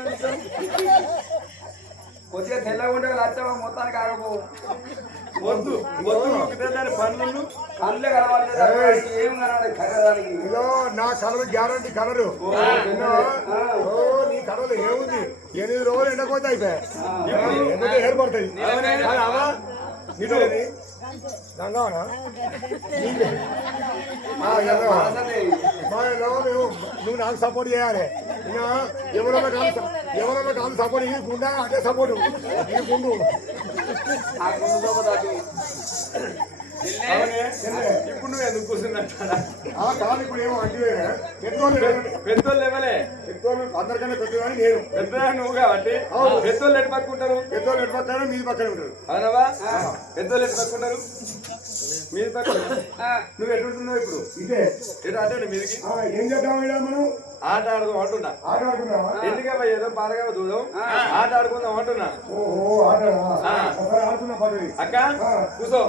కొద్దిగా తెల్లగా ఉంటే లచ్చవా మొత్తానికి ఆగపోవు వద్దు పనులు కళ్ళే కనబడలేదు ఏం కనబడే కర్రదానికి ఇదో నా కలర్ గ్యారంటీ కలరు నీ కలర్లు ఏముంది 8 రోజులు ఎండకపోతే అయిపోయాయి ఏర్పడుతుంది గంగావనా నువ్వు నాకు సపోర్ట్ చేయాలి ఎవరన్నా కాదు సపోర్ట్ ఇది గుండా అదే సపోర్ట్ ఇది గుండు ఇప్పుడు నువ్వు ఎందుకు కూర్చున్నట్టాడా కాదు ఇప్పుడు ఏమో అంటే పెద్దోళ్ళు ఎవరే పెద్దోళ్ళు అందరికన్నా పెద్ద కానీ నేను పెద్ద నువ్వు కాబట్టి పెద్దోళ్ళు ఎటు పక్కుంటారు పెద్దోళ్ళు ఎటు పక్కన మీది పక్కన ఉంటారు అవునవా పెద్దోళ్ళు ఎటు పక్కుంటారు మీది పక్కన నువ్వు ఎటుంటున్నావు ఇప్పుడు ఇదే ఎటు అంటే మీదికి ఏం చేద్దాం మనం ఆట ఆడుదాం అంటున్నా ఆట ఆడుకున్నావా ఎందుకమ్మా ఏదో పాలగా దూరం ఆట ఆడుకుందాం అంటున్నా ఓహో ఆట ఆడుతున్నా పదవి అక్క కూర్చో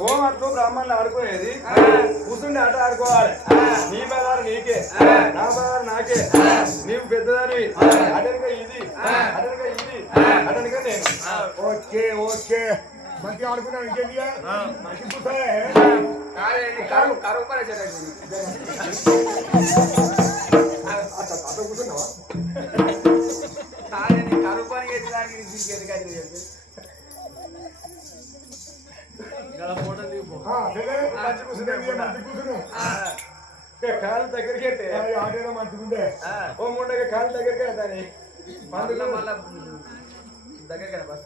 హోంవర్క్ బ్రాహ్మణులు ఆడుకునేది కూర్చుండి ఆట ఆడుకోవాలి నీ బదారు నీకే నా బదారు నాకే నీవు పెద్దదాని అటెనక ఇది అటెనక ఇది అటెనక నేను ఓకే ఓకే మంచిగా ఆడుకున్నావు ఇంకేంటి మంచి కూర్చోలే కరువు పని కూర్చున్నావా కాదండి కరువు పని చేసేదానికి దీనికి ఎందుకంటే మంచి కూర్చున్నావు కాలు దగ్గరికి ఆటేదో మంచిగుండే ఓ ముండగా కాలు దగ్గరికి దాని మళ్ళా దగ్గర బస్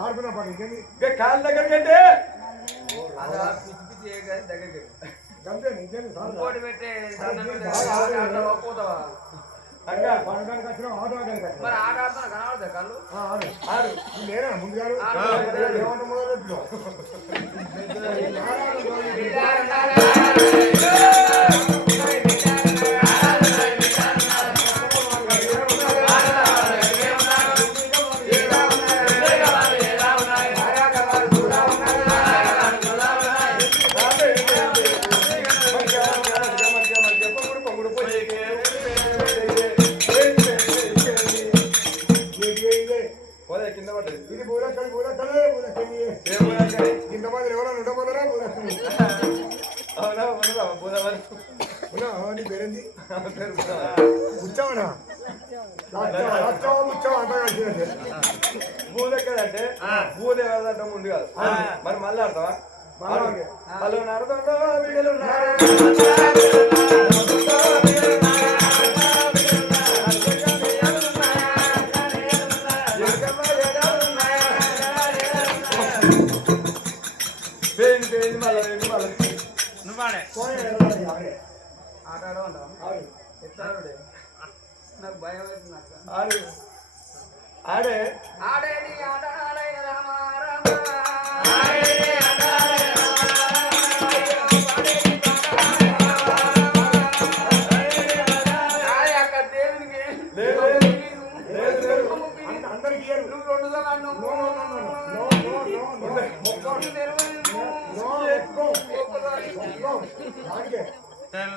ఆడుకున్నా పని ఇంకేంటి కాలు దగ్గరికి అంటే అదా పిచ్చి పిచ్చి ఏ కానీ దగ్గరికి అంతే ఇంకేంటి ఇంకోటి పెట్టే పోతావా అక్క పండడానికి వచ్చిన ఆట ఆడడానికి వచ్చిన మరి ఆట ఆడుతున్నా కనబడతా కళ్ళు ఆడు ఆడు నేనా ముందు గారు ఏమంటే మొదలు ఎక్కడంటే భూదేవదంట ముందు కాదు మరి మళ్ళీ ఆడతావా వాళ్ళు నడుతుండో వీళ్ళు ఆట ఆడమంటావా ఎట్లా ఆడే నాకు భయం అవుతుంది అక్క ఆడే ఆడేది ఆడాలైన రామ రామ అక్క దేవునికి అందరికి నువ్వు రెండు సార్లు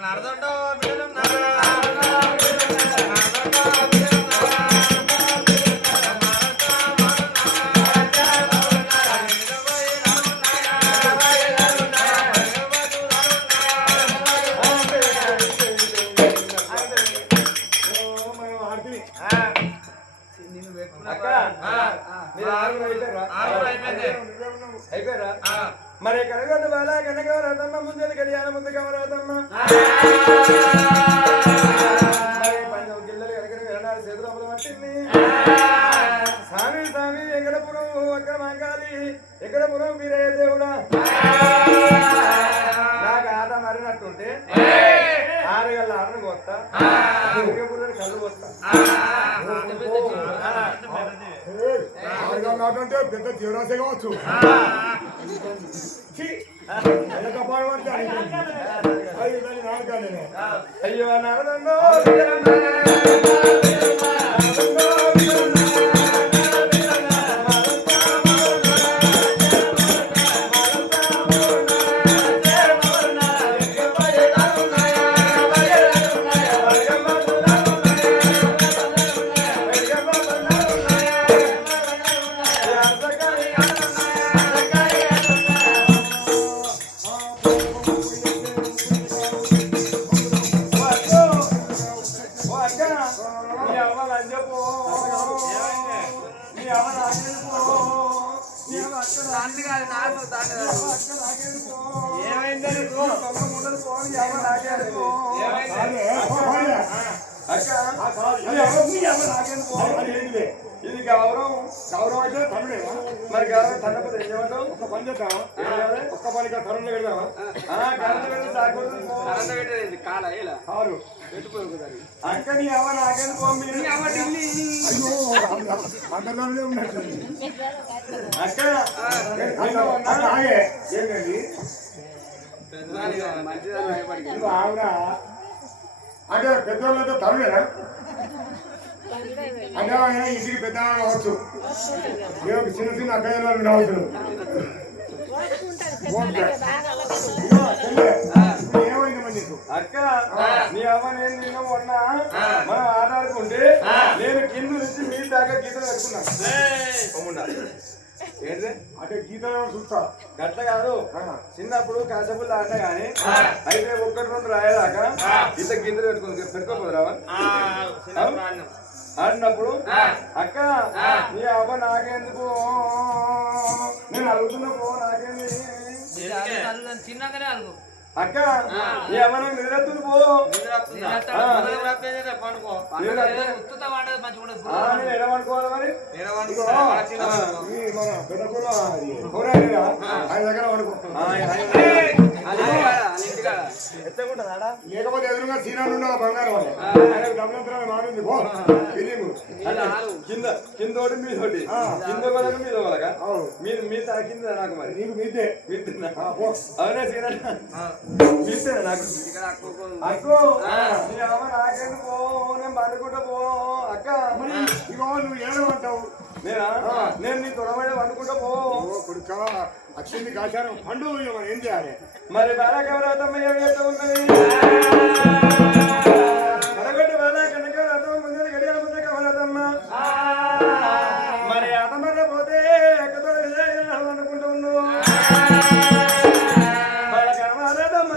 నడదండో బిడ్డలు అయిపోయారా మరి కనగొండ బాల కనగవరాదమ్మ ముందర గడియాల ముందు కవరాదమ్మ పంచమ గిల్లలు కనుక వెళ్ళాలి చేతులు పట్టింది స్వామి స్వామి ఎక్కడపురం అక్కడ మంగాలి ఎక్కడపురం వీరయ్య దేవుడా నాకు ఆట మరినట్టుంటే 6 గల్ల ఆటను పోతా కళ్ళు పోతా అంటే పెద్ద జీవరాశి కావచ్చు అయ్యో నారదండో ఇది గౌరవం గౌరవం అయితే తనుడేవా మరి గౌరవం తన్నపోతే ఏం చేయమంటావు ఒక పని చేద్దామా ఒక్క పనిగా తరుణ్ పెడదామా అక్క నీ అవ్వ నాకెందుకు అక్క ఏంటండి ఆవిడ అంటే పెద్దవాళ్ళతో తరుణేనా అంటే ఆయన ఇంటికి పెద్ద కావచ్చు చిన్న చిన్న అక్కయ్యలు రావచ్చు ఏమైంది మరి నీకు అక్క నీ అమ్మ నేను నిన్న మొన్న మనం ఆటాడుకుంటే నేను కింద నుంచి మీ దాకా గీతలు కట్టుకున్నాను ఏంటి అంటే గీతలు చూస్తా గట్ల కాదు చిన్నప్పుడు కాసేపులు ఆట గాని అయితే 1-2 రాయేదాకా ఇంత గీతలు పెట్టుకోపోరావా ఆడినప్పుడు అక్క నీ అవ్వ నాకెందుకు నేను అడుగుతున్నా పో నాకేంది చిన్నగానే అడుగు అక్క నీ అవ్వ నాకు నిద్రతుంది పో నేను ఎడమనుకోవాలి మరి మన పెద్ద ఆయన దగ్గర లేకపోతే ఎదురుగా సీనాలు బంగారం గమనంతరాలు మారింది కింద కిందోటి మీదోటి కింద కొలక మీద కొలక మీరు మీద కింద నాకు మరి నీకు మీదే మీద్దా అవునా సీనా మీదేనా నాకు అక్కో నీ అమ్మ నాకెందుకు పో నేను పండుకుంటా పో అక్క ఇగో నువ్వు ఏడమంటావు నేనా నేను నీ తొడబడి పండుకుంటా పో కొడుక అచ్చింది కాచారం పండు మరి ఏం చేయాలి మరి బాలకవరాతమ్మ ఏమైతే ఉన్నది మరొకటి బాల కనకవరాతమ్మ ముందు గడియాల ముందు కవరాతమ్మ మరి ఆట మర్ర పోతే ఎక్కతో అనుకుంటూ ఉన్నావు బాలకవరాతమ్మ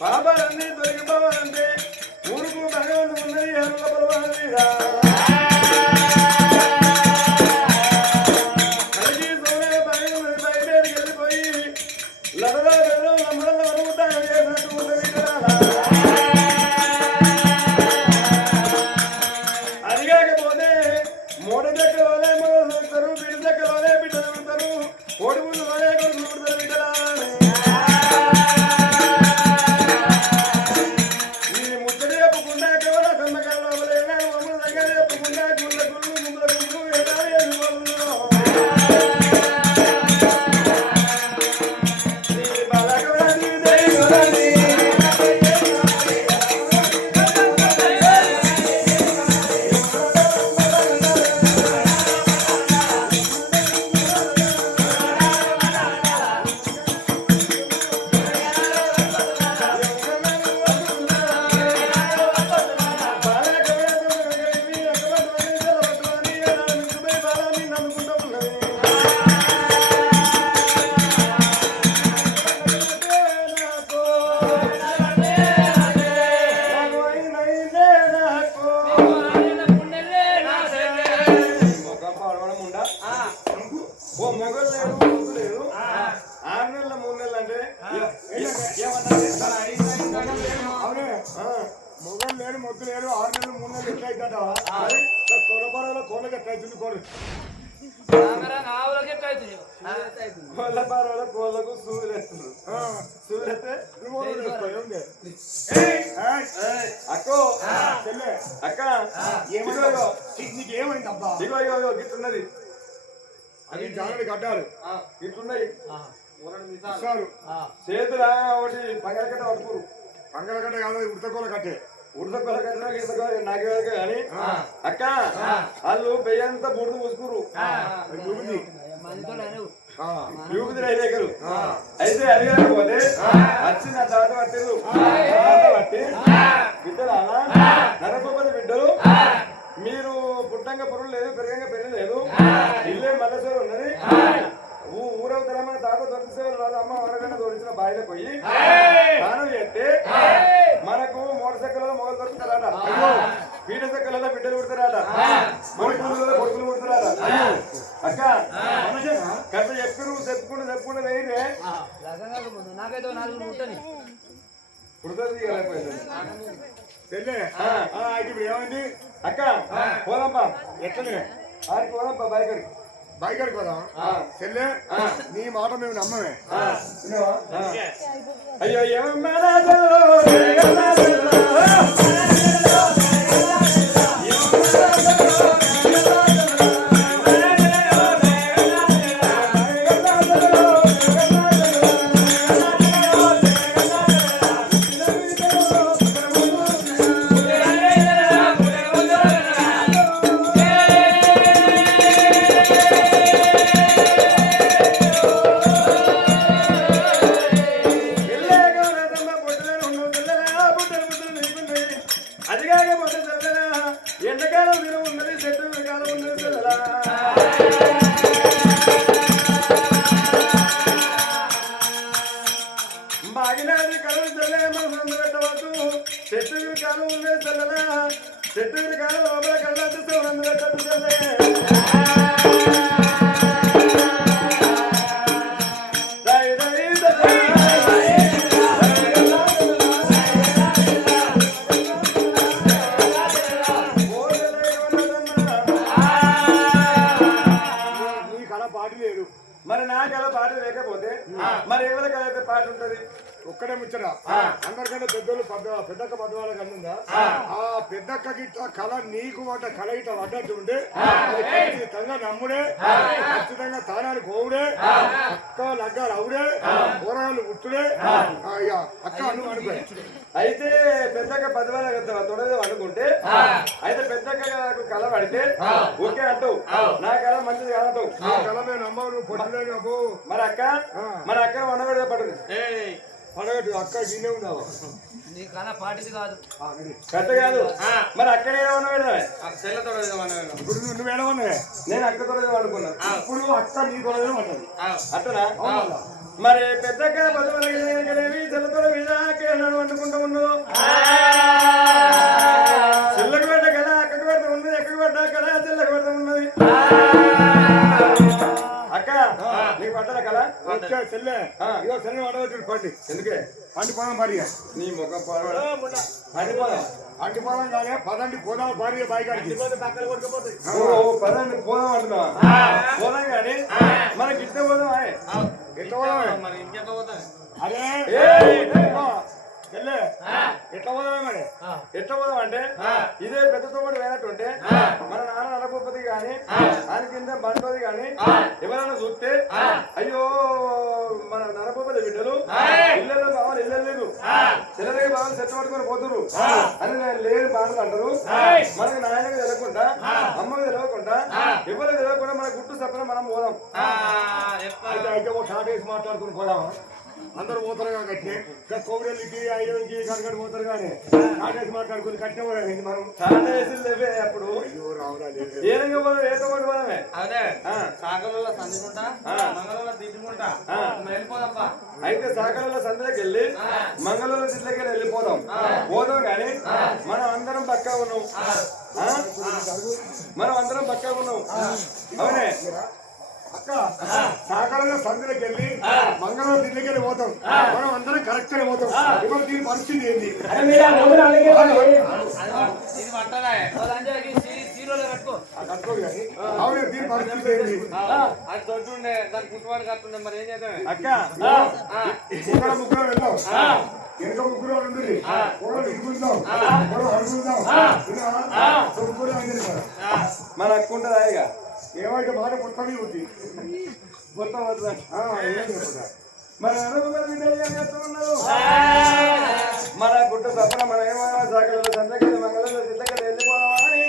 పాపాలన్నీ తొలగిపోవాలంటే ఊరుకు భగవంతుడు ఉన్నది హనుల బలవాన్ మీద కలిగి సోనే భగవంతుడి బయటకి వెళ్ళిపోయి లడలో బెదలో నమ్మడంలో వరుగుతాను చేసినట్టు ఉన్నది కదా. అది కాకపోతే మూట దగ్గర వాళ్ళే మొదలు చూస్తారు, బిడ్డ దగ్గర వాళ్ళే బిడ్డలు చూస్తారు, కోడి ముందు వాళ్ళే కొడుకులు చూడతారు బిడ్డలా. మొగలు లేరు మొద్దు లేరు 6 నెలలు 3 నెలలు ఎట్లా అవుతుందట కొలబరలో కోళ్ళకి ఎట్లా అవుతుంది కోళ్ళు కోళ్ళ కోళ్ళకు సూర్యులు సూర్యతే అక్కో అక్క నీకు ఏమైంది అబ్బా ఇగో ఇగో ఇగో గిట్టున్నది అది జానుడి గడ్డాలు గిట్టున్నాయి చేతుల ఒకటి పగలకట్ట పడుకోరు పంగలగడ్డ కాదు ఉడతకోల కట్టే ఉడతకోల కట్టినా గిడతకోల నాకు కానీ అక్క వాళ్ళు పెయ్యంతా బుడిద పూసుకురు దగ్గరు అయితే అది కాకపోతే వచ్చి నా తాత పట్టిరు పట్టి బిడ్డలు అలా నరపతి బిడ్డలు మీరు పుట్టంగా పురుగు లేదు పెరగంగా పెళ్లి లేదు ఇల్లే మల్లసేరు ఉన్నది ఊరవుతారా మన తాత దొరికిసేవారు రాదు అమ్మ వరగంట దొరికిన బాయిలో పోయి స్నానం చేస్తే మనకు మోటార్ సైకిల్లో మొగలు దొరుకుతారట పీట సైకిల్లో బిడ్డలు పుడతారట కొడుకులు పుడతారట అక్క కథ చెప్పుకుంటూ వేయదే పుడుతుంది ఇప్పుడు ఏమైంది అక్క పోదాంపా ఎట్లనే ఆడికి పోదాంపా బైకడికి బైకడికి పోదాం చెల్లె నీ మాట మేము నమ్మమే అయ్యో ఎండకాలం విలువ ఉన్నది చెట్టు కాలం ఉన్నది పిల్లలా బాగినాది కలలు చల్లే మనసు పెట్టవచ్చు చెట్టు కాలం ఉన్నది చల్లలా చెట్టు కాలం లోపల కళ్ళ సౌరందు పెట్టదు చల్లే మరి నాకలా పాట లేకపోతే మరి ఎవరి కలైతే పాట ఉంటది ఒక్కడే ముచ్చరా అందరికంటే పెద్దోళ్ళు పెద్దక్క పద్దవాళ్ళ కన్నా ఆ పెద్దక్కకి ఇట్లా కళ నీకు మాట కళ ఇట్లా పడ్డట్టు ఉంటే ఖచ్చితంగా నమ్ముడే ఖచ్చితంగా తానాలు పోవుడే అక్క లగ్గాలు అవుడే కూరగాయలు ఉట్టుడే అక్క అను అనుకో అయితే పెద్దక్క పద్దవాళ్ళ తొడదు అనుకుంటే అయితే పెద్దక్క కళ పడితే ఓకే అంటావు నా కళ మంచిది కాదంటావు నా కళ మేము నమ్మవు నువ్వు పొట్టులేదు అబ్బో మరి అక్క వండబెడదా పడుతుంది పడగట్టు అక్క గిన్నె ఉన్నావా కట్ట కాదు మరి అక్కడే వండబెడదా ఇప్పుడు నువ్వు ఏడవన్నావే నేను అక్క తొడదు అనుకున్నా ఇప్పుడు అక్క నీ తొడదే పడ్డది అట్టనా మరి పెద్దక్క పదవి చెల్లతోడ మీద వండుకుంటూ ఉన్నదో చెల్లకు పెట్ట కదా అక్కకు పెట్ట ఉన్నది ఎక్కకు పెట్ట కదా చెల్లకు పెట్ట ఉన్నది అక్క నీకు పట్టదా కదా చెల్లె ఇగో చెల్లె పడవచ్చు పండి ఎందుకే పండిపోదాం మరి నీ ముఖం పండిపోదాం పండిపోదాం కానీ పదండి పోదాం భార్య బాయిగాడికి పదండి పోదాం అంటున్నా పోదాం కానీ మనకి ఇట్లా పోదాం ఎట్లా పోదాం మరి ఇంకెట్లా పోతాను అదే చెల్లె ఎట్లా పోదామే మరి ఎట్లా పోదాం అంటే ఇదే పెద్ద తోమడి వేనట్టుంటే మన నాన్న నరపతి గాని ఆయన కింద బంటది గాని ఎవరైనా చూస్తే అయ్యో మన నరపతి బిడ్డలు ఇళ్ళలో బావాలి ఇళ్ళలేదు చిల్లరగా బాగా చెత్త పట్టుకొని పోతురు అని లేని బాధలు అంటారు మనకి నాయనకు తెలియకుండా అమ్మకు తెలియకుండా ఎవరికి తెలియకుండా మన గుట్టు సపన మనం పోదాం అయితే ఒక టాట వేసి మాట్లాడుకుని పోదామా అందరూ పోతారు కట్టే కోవిడెల్లికి ఐదుకి కనకడ పోతారు కానీ టాటేసి మాట్లాడుకుని కట్టే పోరాది మనం లేవే అప్పుడు అయ్యో రావురా ఏ రంగా పోదాం ఏదో ఒకటి పోదామే అదే సాగలలో సందుకుంటా మంగళలో తిట్టుకుంటా వెళ్ళిపోదప్ప అయితే సాగరంలో సందులోకి వెళ్ళి మంగళూరు జిల్లాకి వెళ్ళిపోదాం పోదాం కానీ మనం అందరం పక్కా ఉన్నాం మనం అందరం పక్కా ఉన్నాం అవునే అక్క సాగరంలో సందులోకి వెళ్ళి మంగళవారం ఢిల్లీకి వెళ్ళి పోతాం మనం అందరం కరెక్ట్ గా పోతాం ఇప్పుడు దీని పరిస్థితి ఏంటి ఇది పట్టదా చీరలో కట్టుకో కట్టుకోదు కానీ అవును దీని పరిస్థితి ఏంటి అది తొట్టుండే దాని పుట్టువాడు కట్టుండే మరి ఏం చేద్దాం అక్క ఇక్కడ ముగ్గురు వెళ్దాం వెనుక ముగ్గురు ఉంటుంది ఒకరు ఇరుగుతాం ఒకరు అడుగుతాం ముగ్గురు అందరి మన అక్క ఉంటుంది హాయిగా ఏమైతే మాట మొత్తమే ఉంది మొత్తం వద్దా ఏం చెప్పదా మన మన గుట్ట తప్పన మన ఏమైనా శాఖలలో చంద్రగిరి మంగళూరు జిల్లకి వెళ్ళిపోదామని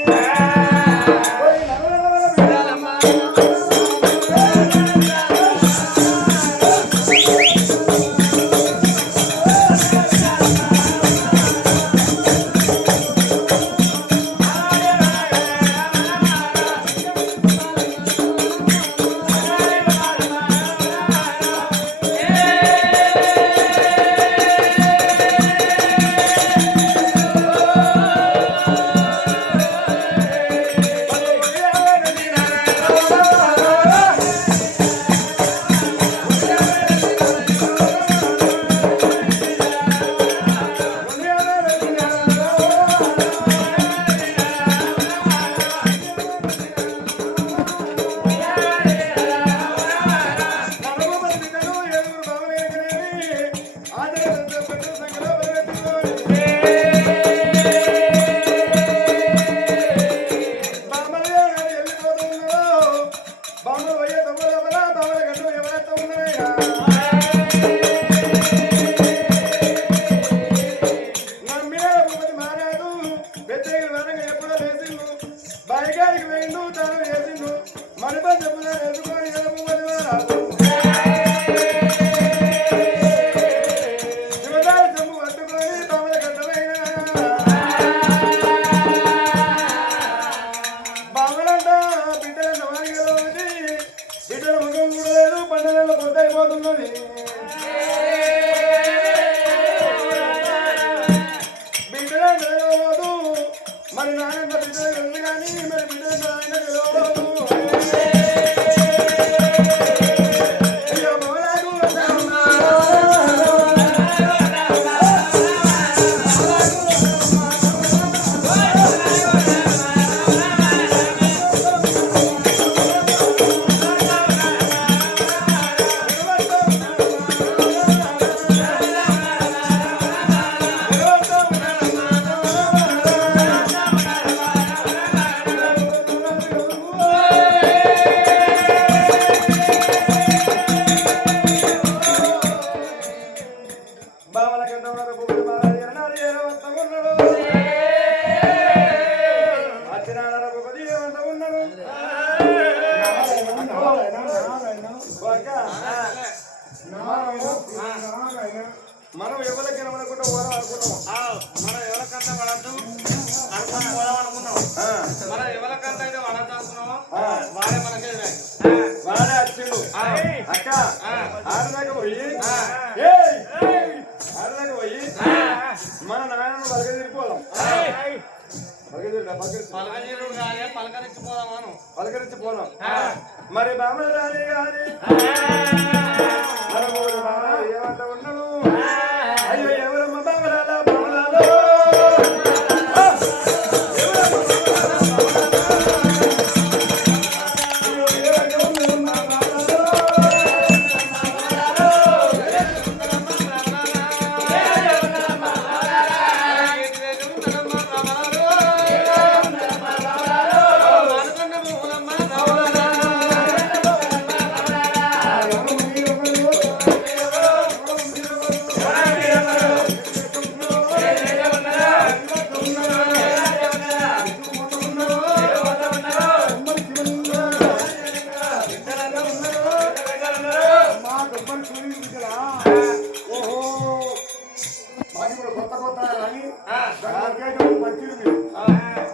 బాయిగారికి వేయండు తను వేసిండు మడిప చెప్పుదా ఎదుకొని శివదారి చెంపు పట్టుకొని తమల గడ్డమైన బామలంట బిడ్డలంట వారిగలో ఉంది బిడ్డల ముఖం కూడా లేదు పండుగల పొద్దైపోతున్నది బిడ్డలంట తెలియదు మరి నాన్న బిడ్డలు ఉంది కానీ మరి బిడ్డలు ఆయన తెలియదు బావల గడ్డవర బొబ్బులు మారాలి అన్నాడు ఏరవంత ఉన్నాడు అచ్చినాడర బొబ్బది ఏమంత ఉన్నాడు మనం ఎవరికి నమ్మకుండా పోదాం అనుకున్నాం మనం ఎవరికంతా పడద్దు అనుకుని పోదాం అనుకున్నాం మనం ఎవరికంతా అయితే పడద్దు అనుకున్నామో వాడే మనకే వాడే వచ్చిండు అక్క ఆడదాకా పోయి ఆడదాకా పోయి మన నాయనను పలకరించిపోదాం. పలకజీరుడు కాదే పలకరించిపోదామాను. పలకరించిపోదాం. మరి బాబు రాని గాని ఏమంట ఉన్నాడు? అయ్యో ఎవరమ్మ బాబురాలా బాబురాలో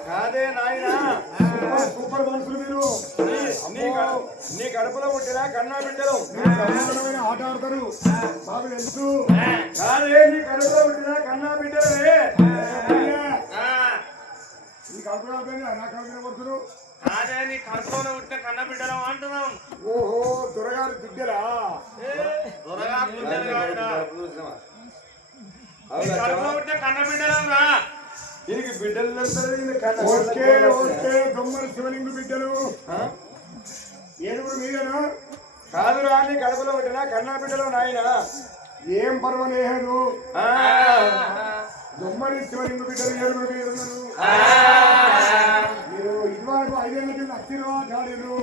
కాదే నాయన సూపర్ మనుషులు మీరు. నీ కడుపులో పుట్టినా కన్నా బిడ్డలు బ్రహ్మాండమైన ఆట ఆడతారు. బాబు తెలుసు. కాదే నీ కడుపులో పుట్టినా కన్నా బిడ్డలే. నీ కడుపులో అవుతుంది నా కడుపులో పడుతున్నారు. కాదే నీ కడుపులో ఉంటే కన్న బిడ్డలం అంటున్నాం. ఓహో దొరగారు దుడ్డలా. దొరగా బిడ్డలు కాదురా. కడుపులో ఉంటే కన్న బిడ్డలం రా. దీనికి బిడ్డలు ఓకే ఓకే దొమ్మల శివలింగు బిడ్డలు. ఏడుగురు మీరేనా? కాదు రాని కడుపులో పుట్టినా కన్నా బిడ్డలు నాయన. ఏం పర్వాలేదు. దొమ్మలి శివలింగు బిడ్డలు ఏడుగురు మీరున్నారు. మీరు ఇదివరకు 5 ఏళ్ళ కింద అచ్చిరో ఆడారు.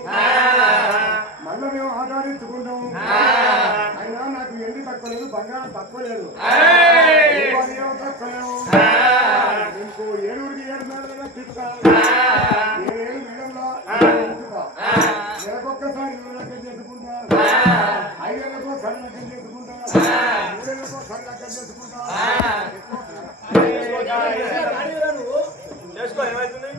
మళ్ళీ మేము ఆట ఆడించుకుంటాము. అయినా నాకు ఎండి తక్కువ లేదు, బంగారం తక్కువ లేదు, తక్కువ లేవు. మీకు 7కి 7 మేడలో తిప్పుతా. 7 మేడల్లో నెలకొక్కసారి 7 లెక్కలు చేసుకుంటా. 5 ఏళ్ళకో సరి లెక్కలు చేసుకుంటా. 3 ఏళ్ళకో సరి లెక్కలు చేసుకుంటా. చేసుకో ఏమైతుంది?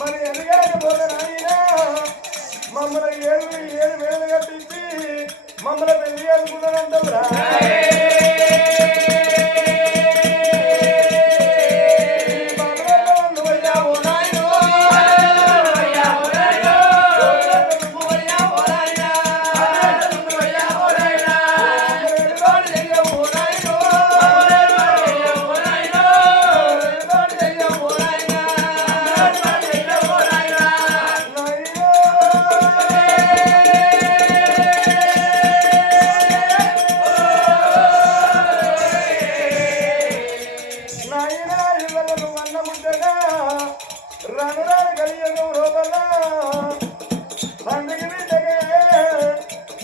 మరి ఎనగకపోతే నాయనా మమ్మల్ని 7 వేలు కట్టించి మమ్మల్ని పెళ్లి అనుకున్నానంటరా.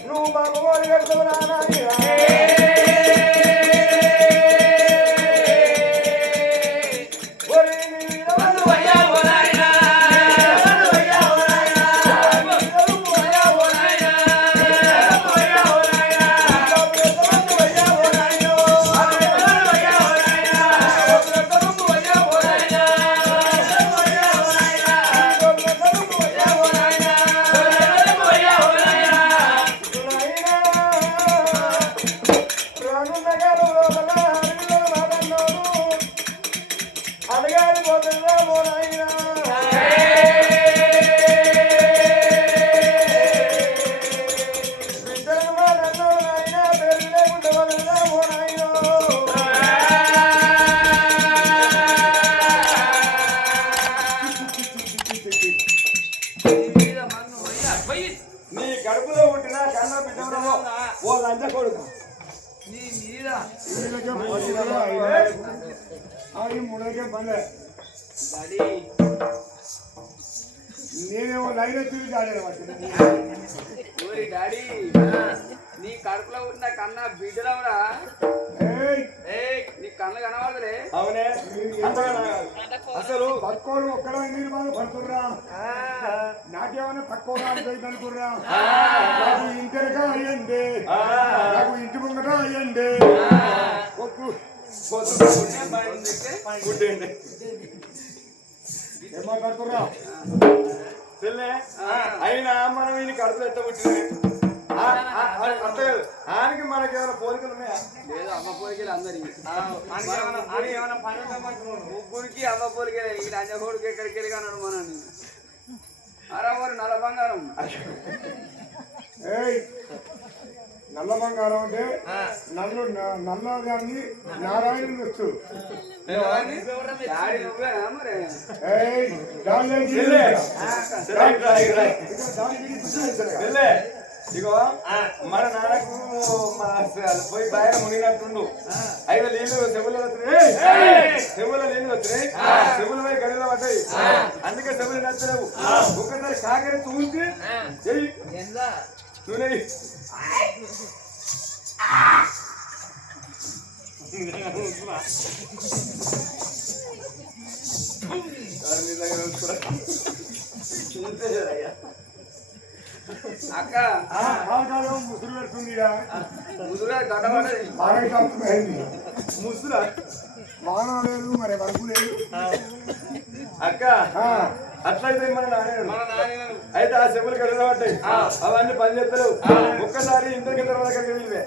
నువ్వు బాబు పోయి నీ కడుపులో పుట్టిన కన్న బిడ్డలో ఓ లంచ కొడుకు నీ మీద మూడకే పనిలే డాడీ నేనేమో లైన్ తిరిగి ఆడాను ఓరి డాడీ నీ కడుపులో ఉన్న కన్నా బిడ్డలవరా నీ కళ్ళు కనబడదులే. అవునే అసలు పక్కోడు ఒక్కడ మీరు బాగా పడుతుర్రా నాకేమైనా తక్కువ అనుకుర్రా నాకు ఇంటిగా అయ్యండి నాకు ఇంటి ముంగట అయ్యండి ఏం మాట్లాడుతుర్రా చెల్లె అయినా మనం ఈయన కడుపులో ఎట్ట పుట్టింది అంతే కదా ఆయనకి మనకి ఏమైనా పోలికలు ఉన్నాయా? లేదు అమ్మ పోలికలు అందరికి ఏమైనా పని ఉండమంటున్నాడు ముగ్గురికి అమ్మ పోలికలే. ఈ లంజకోడికి ఎక్కడికి వెళ్ళి అన్నాడు మనని అరవరు నల్ల బంగారం. ఏయ్ నల్ల బంగారం అంటే నల్లదాన్ని నారాయణ వచ్చు డాడీ నువ్వేనా మరి? చెల్లె చెల్లె ఇగో మన నాన్నకు పోయి బయట మునిగినట్టుండు. అయితే నీళ్ళు చెవులు వచ్చినాయి, చెవుల నీళ్ళు వచ్చినాయి, చెవులు పోయి గడిలో పడ్డాయి. అందుకే చెవులు నచ్చలేవు. ఒకసారి కాకరి చూసి నూనె అక్క ముసురు పెడుతుంది ముదుగా గడ్డపడ్డది. ముసురా వాన లేదు మరి వరకు లేదు అక్క అట్లయితే మన నాన్న అయితే ఆ చెవులు గడిలో పడ్డాయి. అవన్నీ పని చేస్తలేవు. ఒక్కసారి ఇంతకి తర్వాత వెళ్ళివే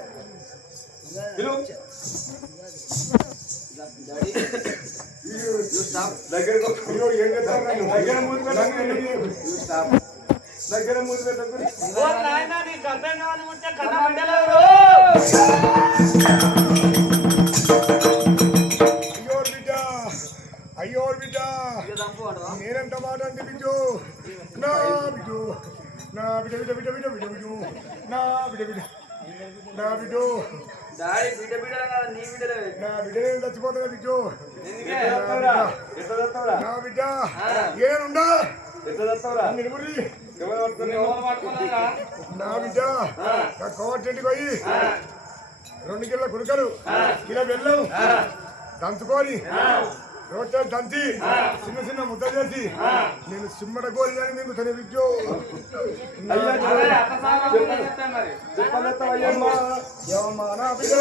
దగ్గర మూసి పెట్టకు. అయ్యో బిడ్డ నేనంత మాట అంటే బిడ్డు నా బిడ్డు నా బిడ్డ బిడ్డ బిడ్డ బిడ్డ బిడ్డ బిడ్డు నా బిడ్డ బిడ్డ నా బిడ్డు డాడీ బిడ్డ బిడ్డ నీ బిడ్డలే. నా బిడ్డ చచ్చిపోతున్నా బిడ్డు నా బిడ్డ ఏనుండా నిలుగురి నా బిడ్డ కోటింటికి పోయి 2 కిలో కుడుకలు కిలో బెల్లం దంచుకొని రోడ్లు దంచి చిన్న చిన్న ముద్ద చేసి నేను సిమ్మట కోరి కానీ మీకు తన విద్యో నా బిడ్డ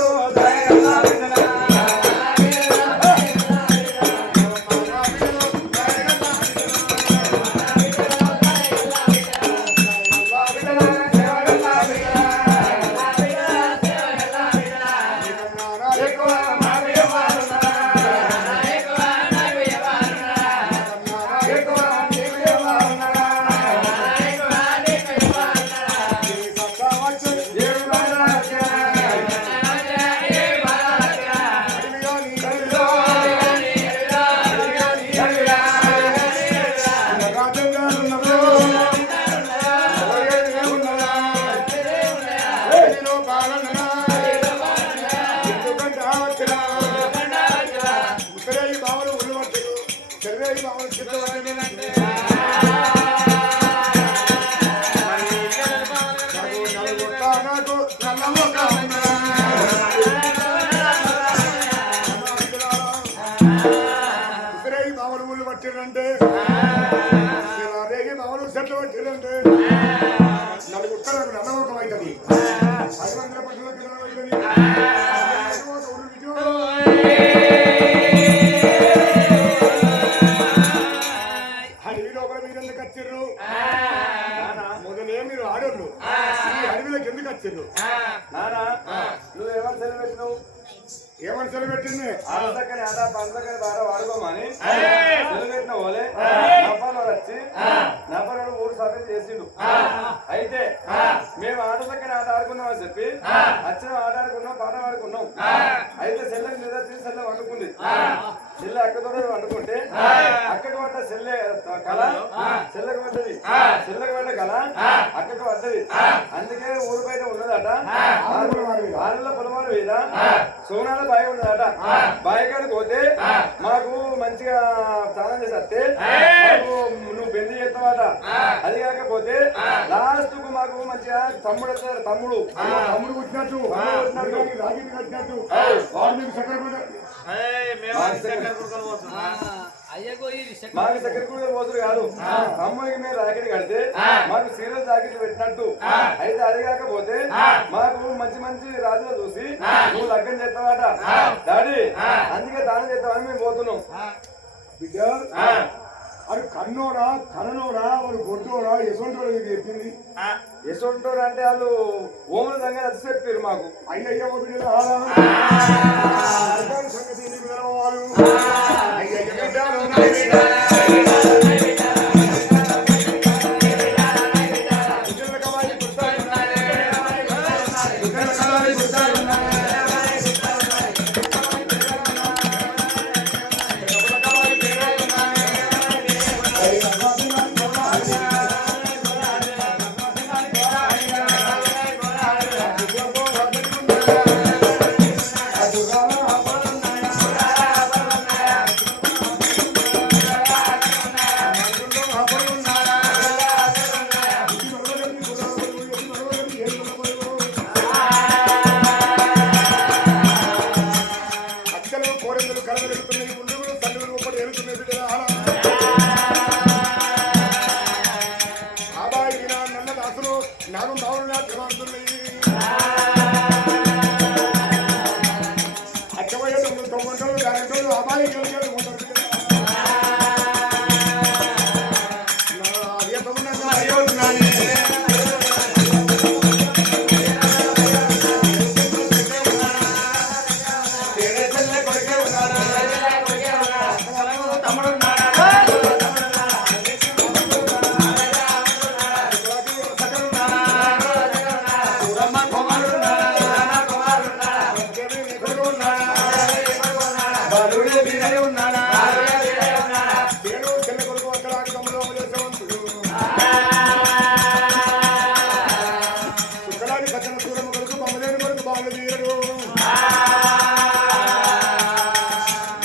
పట్టిరంటే రేగి మామూలు సెట్లు పట్టిరంటే 4 ఉత్తరాలకు నమ్మకం అవుతుంది 500 పట్టులకి అవుతుంది అడవి లోపల మీరు ఎందుకు వచ్చిర్రు మొదలే మీరు ఆడోళ్ళు ఈ అడవిలోకి ఎందుకు వచ్చిర్రు నువ్వు ఎవరు సెలవు ఏమని సెలబెట్టింది పంచకని ఆట పంచకని బాగా వాడుకోమని సెలబెట్టిన పోలే నపాలు వచ్చి నపాలు 3 సార్లు చేసిండు. అయితే మేము ఆట చక్కని ఆట ఆడుకున్నాం అని చెప్పి వచ్చిన ఆట ఆడుకున్నాం పాట ఆడుకున్నాం. అయితే సెల్లకి నిద్ర సెల్ల వండుకుంది. సెల్ల అక్కతో వండుకుంటే అక్కడికి పడ్డ సెల్లె కళ సెల్లకు పడ్డది. సెల్లకు పడ్డ కళ అక్కకు పడ్డది అందుకే ఊరు బయట ఉన్నదట ఆరుల పొలమాల మీద సోనాల బావి ఉన్నదట బావి కాడికి పోతే మాకు మంచిగా స్నానం చేసి వస్తే నువ్వు పెళ్లి చేస్తావట అది కాకపోతే లాస్ట్ కు మాకు మంచిగా తమ్ముడు వస్తాడు తమ్ముడు పుట్టినట్టు రాగి కట్టినట్టు వాడు మీకు చక్కెర మాకు చక్కెర కూడా పోతుడు కాదు తమ్ముడికి మేము రాకెట్ కడితే మాకు సీరియల్ జాకెట్లు పెట్టినట్టు అయితే అది కాకపోతే మాకు మంచి మంచి రాజులు చూసి నువ్వు లగ్గం చేస్తావట డాడీ అందుకే దానం చేస్తామని మేము పోతున్నాం బిడ్డ అది కన్నోడా కననోడా వాడు గొడ్డోడా ఎసొంటోడా నీకు చెప్పింది ఎసొంటోడు అంటే వాళ్ళు ఓముల దగ్గర అది చెప్పారు మాకు అయ్యయ్య బిడ్డ సంగతి నీకు తెలవాలి అయ్యయ్య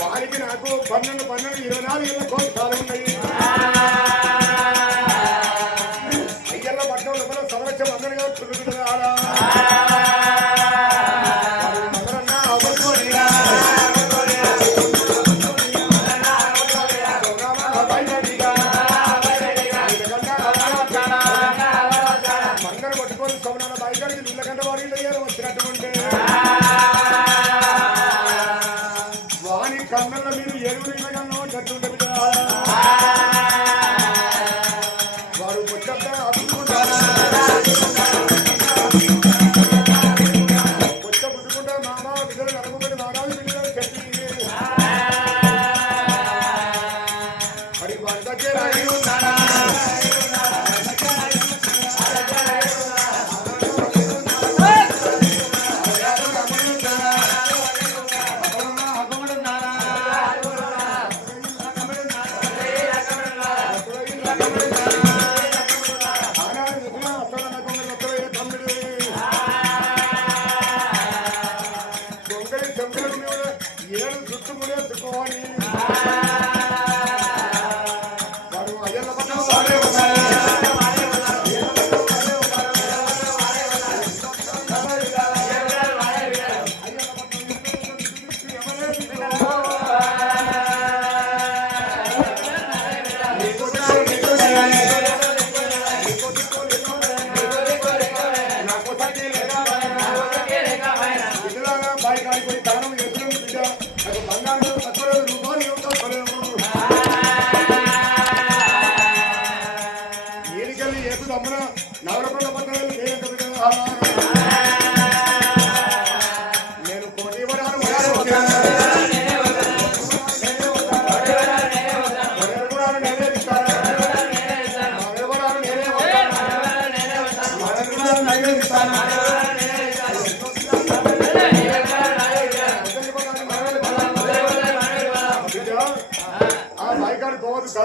వారికి నాకు 12 24 ఏళ్ళ కోసాలు ఉన్నాయి అయ్యల్ల పట్టణం లోపల సంవత్సరం అందరిగా చుట్టుకుంటున్నా మందరు పట్టుకొని సోమనాల బయటకి నీళ్ళకంట వాడి వచ్చినట్టు వాని కన్నుల మీరు ఎరువులు కన్నా చెట్టు వారు వచ్చాక అతుక్కుంటారా వచ్చ పుట్టుకుంటా మామ బిడ్డలు నడుముకొని మాడాలి బిడ్డలు చెట్టు మరి వారి దగ్గర ఉన్నారా నేను కోటి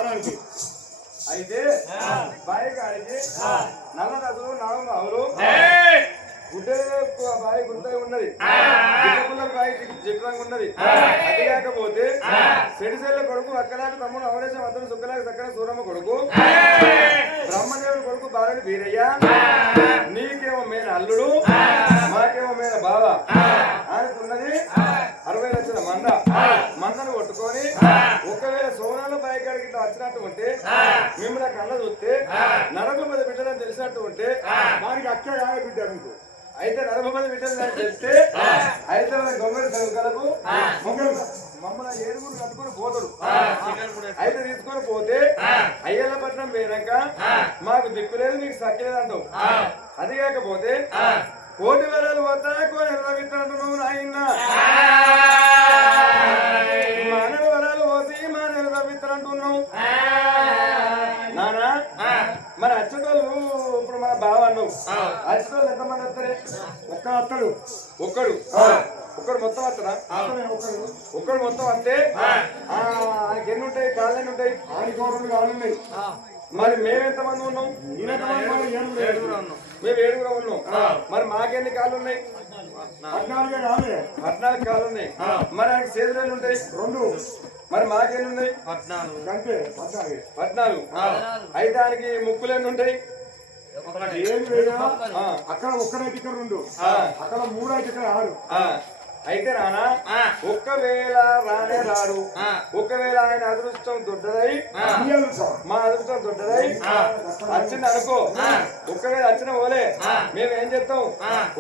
అయితే బాయి కాడికి నల్ల నదులు నాగం ఆవులు గుడ్డే బాయి గుంత ఉన్నది గుడ్డపుల్లల బాయి చిత్రంగా ఉన్నది. అది కాకపోతే సెడిసెల్ల కొడుకు అక్కలాక తమ్ముడు అవరేశం అతను సుక్కలాక చక్కన సూరమ్మ కొడుకు బ్రహ్మదేవుడు కొడుకు బాలని వీరయ్య నీకేమో మేన అల్లుడు మాకేమో మేన బావ అనుకున్నది 60 లక్షల మందను కొట్టుకొని ఒకవేళ సోనాల బాయి కాడికి ఇట్లా వచ్చినట్టు ఉంటే మిమ్మల్ని కళ్ళ చూస్తే నరకుల మీద బిడ్డలని తెలిసినట్టు ఉంటే వారికి అక్క కాదు బిడ్డ మీకు అయితే 40 మంది బిడ్డలు చెప్తే అయితే గొంగళి సరుకులకు మమ్మల్ని ఏడుగురు కట్టుకొని పోతాడు. అయితే తీసుకొని పోతే అయ్యల్లపట్నం పోయినాక మాకు దిక్కు లేదు మీకు సఖ్యలేదు అంటావు. అది కాకపోతే కోటి వేలాలు పోతా కొని ఎర్రవిత్తనంటున్నావు నాయన మానవ వరాలు పోసి మా ఎర్రవిత్తనంటున్నావు నానా. మరి అచ్చటోళ్ళు ఇప్పుడు మన బావ అన్నావు అచ్చటోళ్ళు ఎంతమంది వస్తారే? ఒక్కడు మొత్తం వస్తారా? ఒక్కడు మొత్తం వస్తే ఆయనకి ఎన్ని ఉంటాయి? కాళ్ళు ఎన్ని ఉంటాయి? ఆయనకి 2 కాళ్ళు ఉన్నాయి. మరి మేమెంతమంది ఉన్నాం? మేము 7 ఉన్నాం. మరి మాకెన్ని కాళ్ళు ఉన్నాయి? 14 కాళ్ళు ఉన్నాయి. మరి ఆయనకి చేతులు ఉంటాయి 2. మరి మాకెన్ని ఉన్నాయి? 14. అయితే ఆయనకి ముక్కులు ఎన్ని ఉంటాయి? అక్కడ ఒక్కడైతే ఇక్కడ 2, అక్కడ 3 అయితే ఇక్కడ 6. అయితే రానా ఒక్కవేళ రానే రాడు, ఒకవేళ ఆయన అదృష్టం దొడ్డదై మా అదృష్టం దొడ్డదై వచ్చింది అనుకో, ఒక్కవేళ వచ్చిన పోలే మేము ఏం చేస్తాం?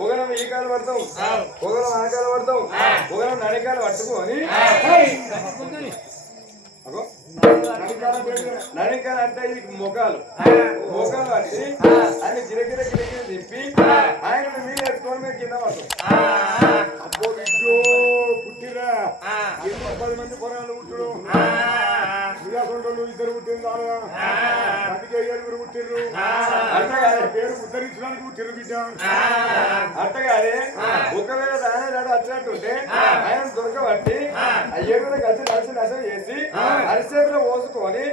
ఒకరం ఈ కాలు పడతాం, ఒకరం ఆ కాలు పడతాం, ఒకరం నడికాలు పట్టుకొని నడికాలు అంటే ఈ మొగాలు పట్టి ఆయన గిరగిర తిప్పి ఆయన మీరు వేసుకొని మేము కింద పడతాం. పుట్టిరా 10 మంది పొరాలు పుట్టడు ఇద్దరు పుట్టింది అందుకే 7 పుట్టిర్రు. పేరు ఉద్ధరించడానికి పుట్టిర్రు బిడ్డ. అట్టగానే ఒకవేళ రాడు వచ్చినట్టుంటే ఆయన దొరకబట్టి 7 కలిసి నశం చేసి అరిచేతిలో పోసుకొని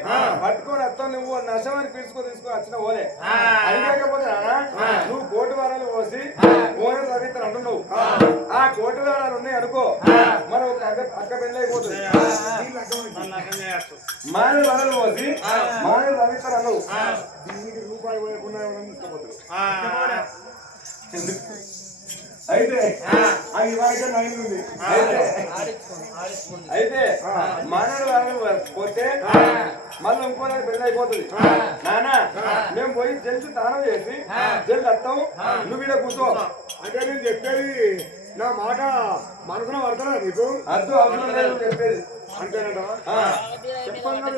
పట్టుకొని వస్తావు. నువ్వు నశం అని తీసుకొని వచ్చిన పోలే. అది కాకపోతే నువ్వు కోటి వారాలు పోసి ఓనర్ రవితను అంటున్నావు. ఆ కోటి వారాలు ఉన్నాయి అనుకో, మనం ఒక అక్క పెళ్ళి అయిపోతుంది. మానే వరలు పోసి మానే రవితను అన్నావు. దీనికి రూపాయి పోయకుండా తీసుకోపోతుంది. అయితే అయితే మానవుడు వరలు పోతే మళ్ళీ ఇంకో పెళ్ళి అయిపోతుంది. నానా మేము పోయి జల్ది స్నానం చేసి జల్ది వస్తాం, నువ్వు ఇక్కడ కూర్చో. అంటే నేను చెప్పేది నా మాట మనసులో పడతారా నీకు? అద్దు అవసరం లేదు చెప్పేది అంతేనట. చెప్పంగా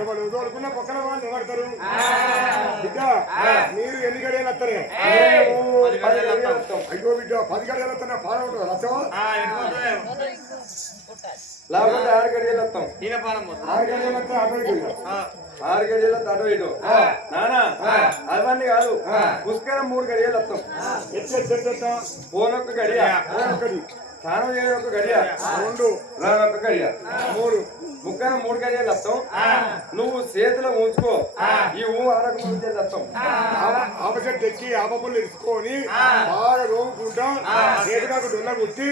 ఎవరు తోడుకున్న పక్కన వాళ్ళు ఎవడతారు బిడ్డ? మీరు ఎన్ని గడియలు వస్తారే? అయ్యో బిడ్డ 10 గడియలు వస్తా పాల ఉంటుంది లచ్చవా? లేకపోతే 6 గడియలు వస్తాం. 6 గడియలు వస్తే అటు ఇటు 6 గడియలు అటు ఇటు నానా అవన్నీ కాదు. పుష్కరం 3 గడియలు వస్తాం. పోనొక్క గడియ, స్నానం చేయని ఒక గడియ, 2 రానొక్క గడియ, 3 ముక్కన 3 గడియలు వస్తాం. నువ్వు చేతిలో ఉంచుకో, ఈ ఆరకు ముందు వస్తాం. ఆపచెట్టు ఎక్కి ఆపపుల్లు ఇరుచుకొని బాగా రోగుకుంటా చేతికాకు డొల్ల కుట్టి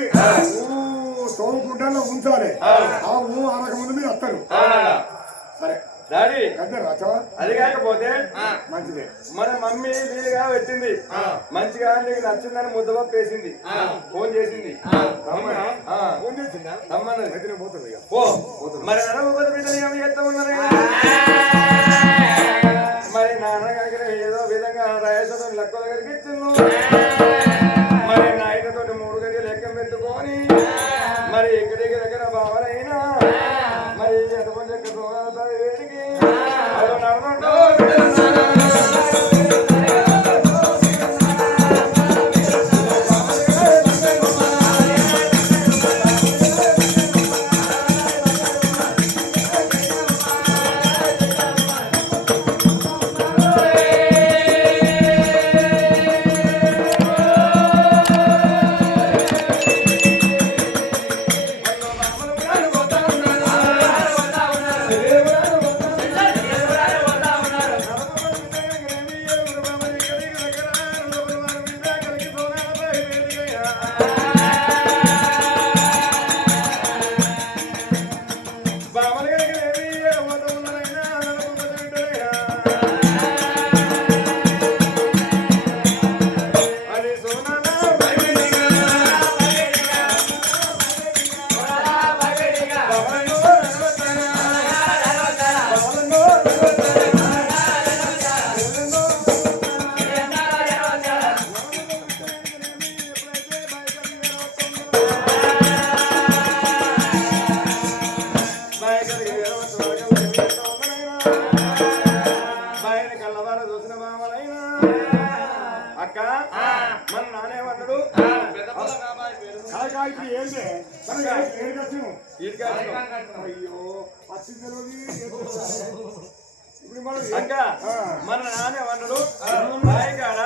తోముకుంటా ఉంచాలి. ఆ ఆనక ముందు మీరు వస్తారు. సరే డాడీ అంతే. అది కాకపోతే మంచిదే. మన మమ్మీ వీలుగా పెట్టింది మంచిగా, నీకు నచ్చిందని ముద్దపప్పు వేసింది, ఫోన్ చేసింది. ఫోన్ చేసిందా? రమ్మన్నది. పోతుంది మరి నడవబోతు బిడ్డలు ఏమి చేస్తా ఉన్నారు కదా. మరి నాన్న దగ్గర ఏదో విధంగా రాయేశ్వరం లెక్క దగ్గరికి ఇచ్చిండు. మరి నాయనతో 3 గడియలు లెక్క పెట్టుకొని మరి ఎక్కడికి దగ్గర బావరైనా మరి ఎంతమంది ఎక్కడ వేడికి నడదంటూ కళ్ళారా చూసిన మామలైనా అక్క మన నానేమన్నాడు పెద్ద పిల్ల కాబట్టి పేరు. కాదు ఇప్పుడు ఏంటి మనం ఏడు కట్టినాం అయ్యో వచ్చింది ఇప్పుడు మనం అక్క మన నానేమన్నాడు బాయి కాడ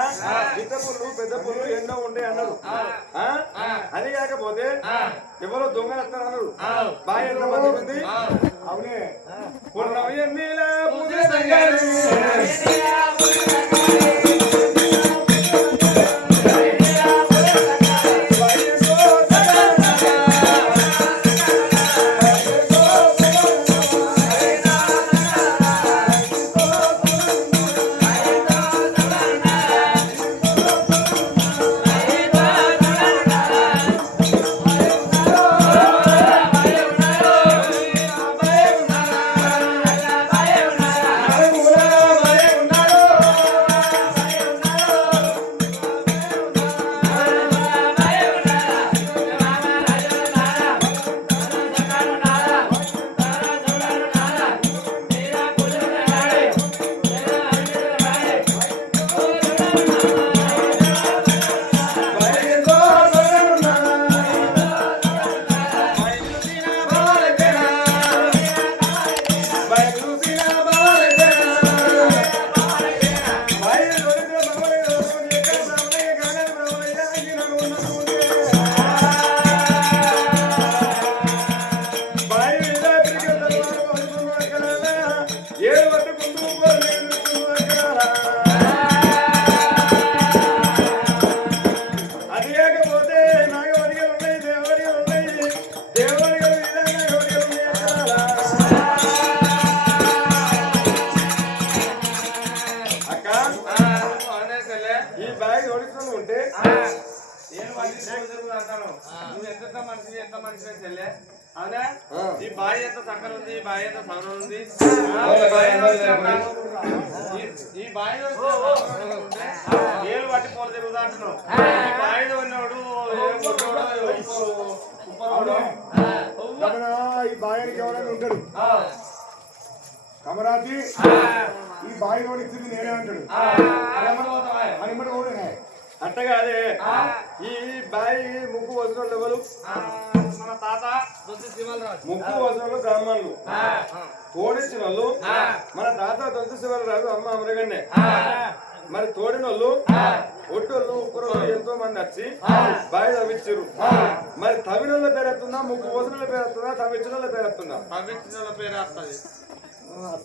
చిన్న పుల్లు పెద్ద పుల్లు ఎన్నో ఉండే అన్నాడు అది కాకపోతే ఎవరో దొంగలు వస్తారన్నాడు బాయి ఎంత మంది ఉంది అవునే పున్నమి ఎన్నిలా పూజ అది కాకపోతే నాగవడిగలు ఉన్నాయి దేవడిగలు ఉన్నాయి దేవడిగలు నాగవడిగలు అక్క ఈ బ్యాగ్ ఓడిస్తూ ఉంటే నేను మళ్ళీ అంటాను నువ్వు ఎంత మనిషి చెల్లె అవునా ఈ బావి ఎంత చక్కర ఉంది ఈ బావి ఎంత సవరం ఉంది ఈ బావిలో ఏళ్ళు పట్టి పోలు తిరుగుతా అంటున్నావు ఈ బావిలో ఉన్నవాడు ఈ బాయానికి ఎవరైనా ఉంటాడు కమరాజీ ఈ బాయి ఓడిస్తుంది నేనే అంటాడు అని కూడా ఓడినే అట్టగాదే ఈ బాయి ముగ్గు వసిన ఎవరు మన తాత దొంతి శివలరాజు ముగ్గు వసలు బ్రాహ్మణులు తోడించిన వాళ్ళు మన తాత దొంత శివరాజు అమ్మ అమరగన్నే మరి తోడిన వాళ్ళు ఒట్టోళ్ళు ఉప్పురోళ్ళు ఎంతో మంది వచ్చి బావి తవ్వించారు మరి తవినోళ్ళ పేరు ఎత్తుందా ముగ్గు వసనుల పేరు ఎత్తుందా తవ్వించిన వాళ్ళ పేరు ఎత్తుందా పంపించిన పేరు వస్తుంది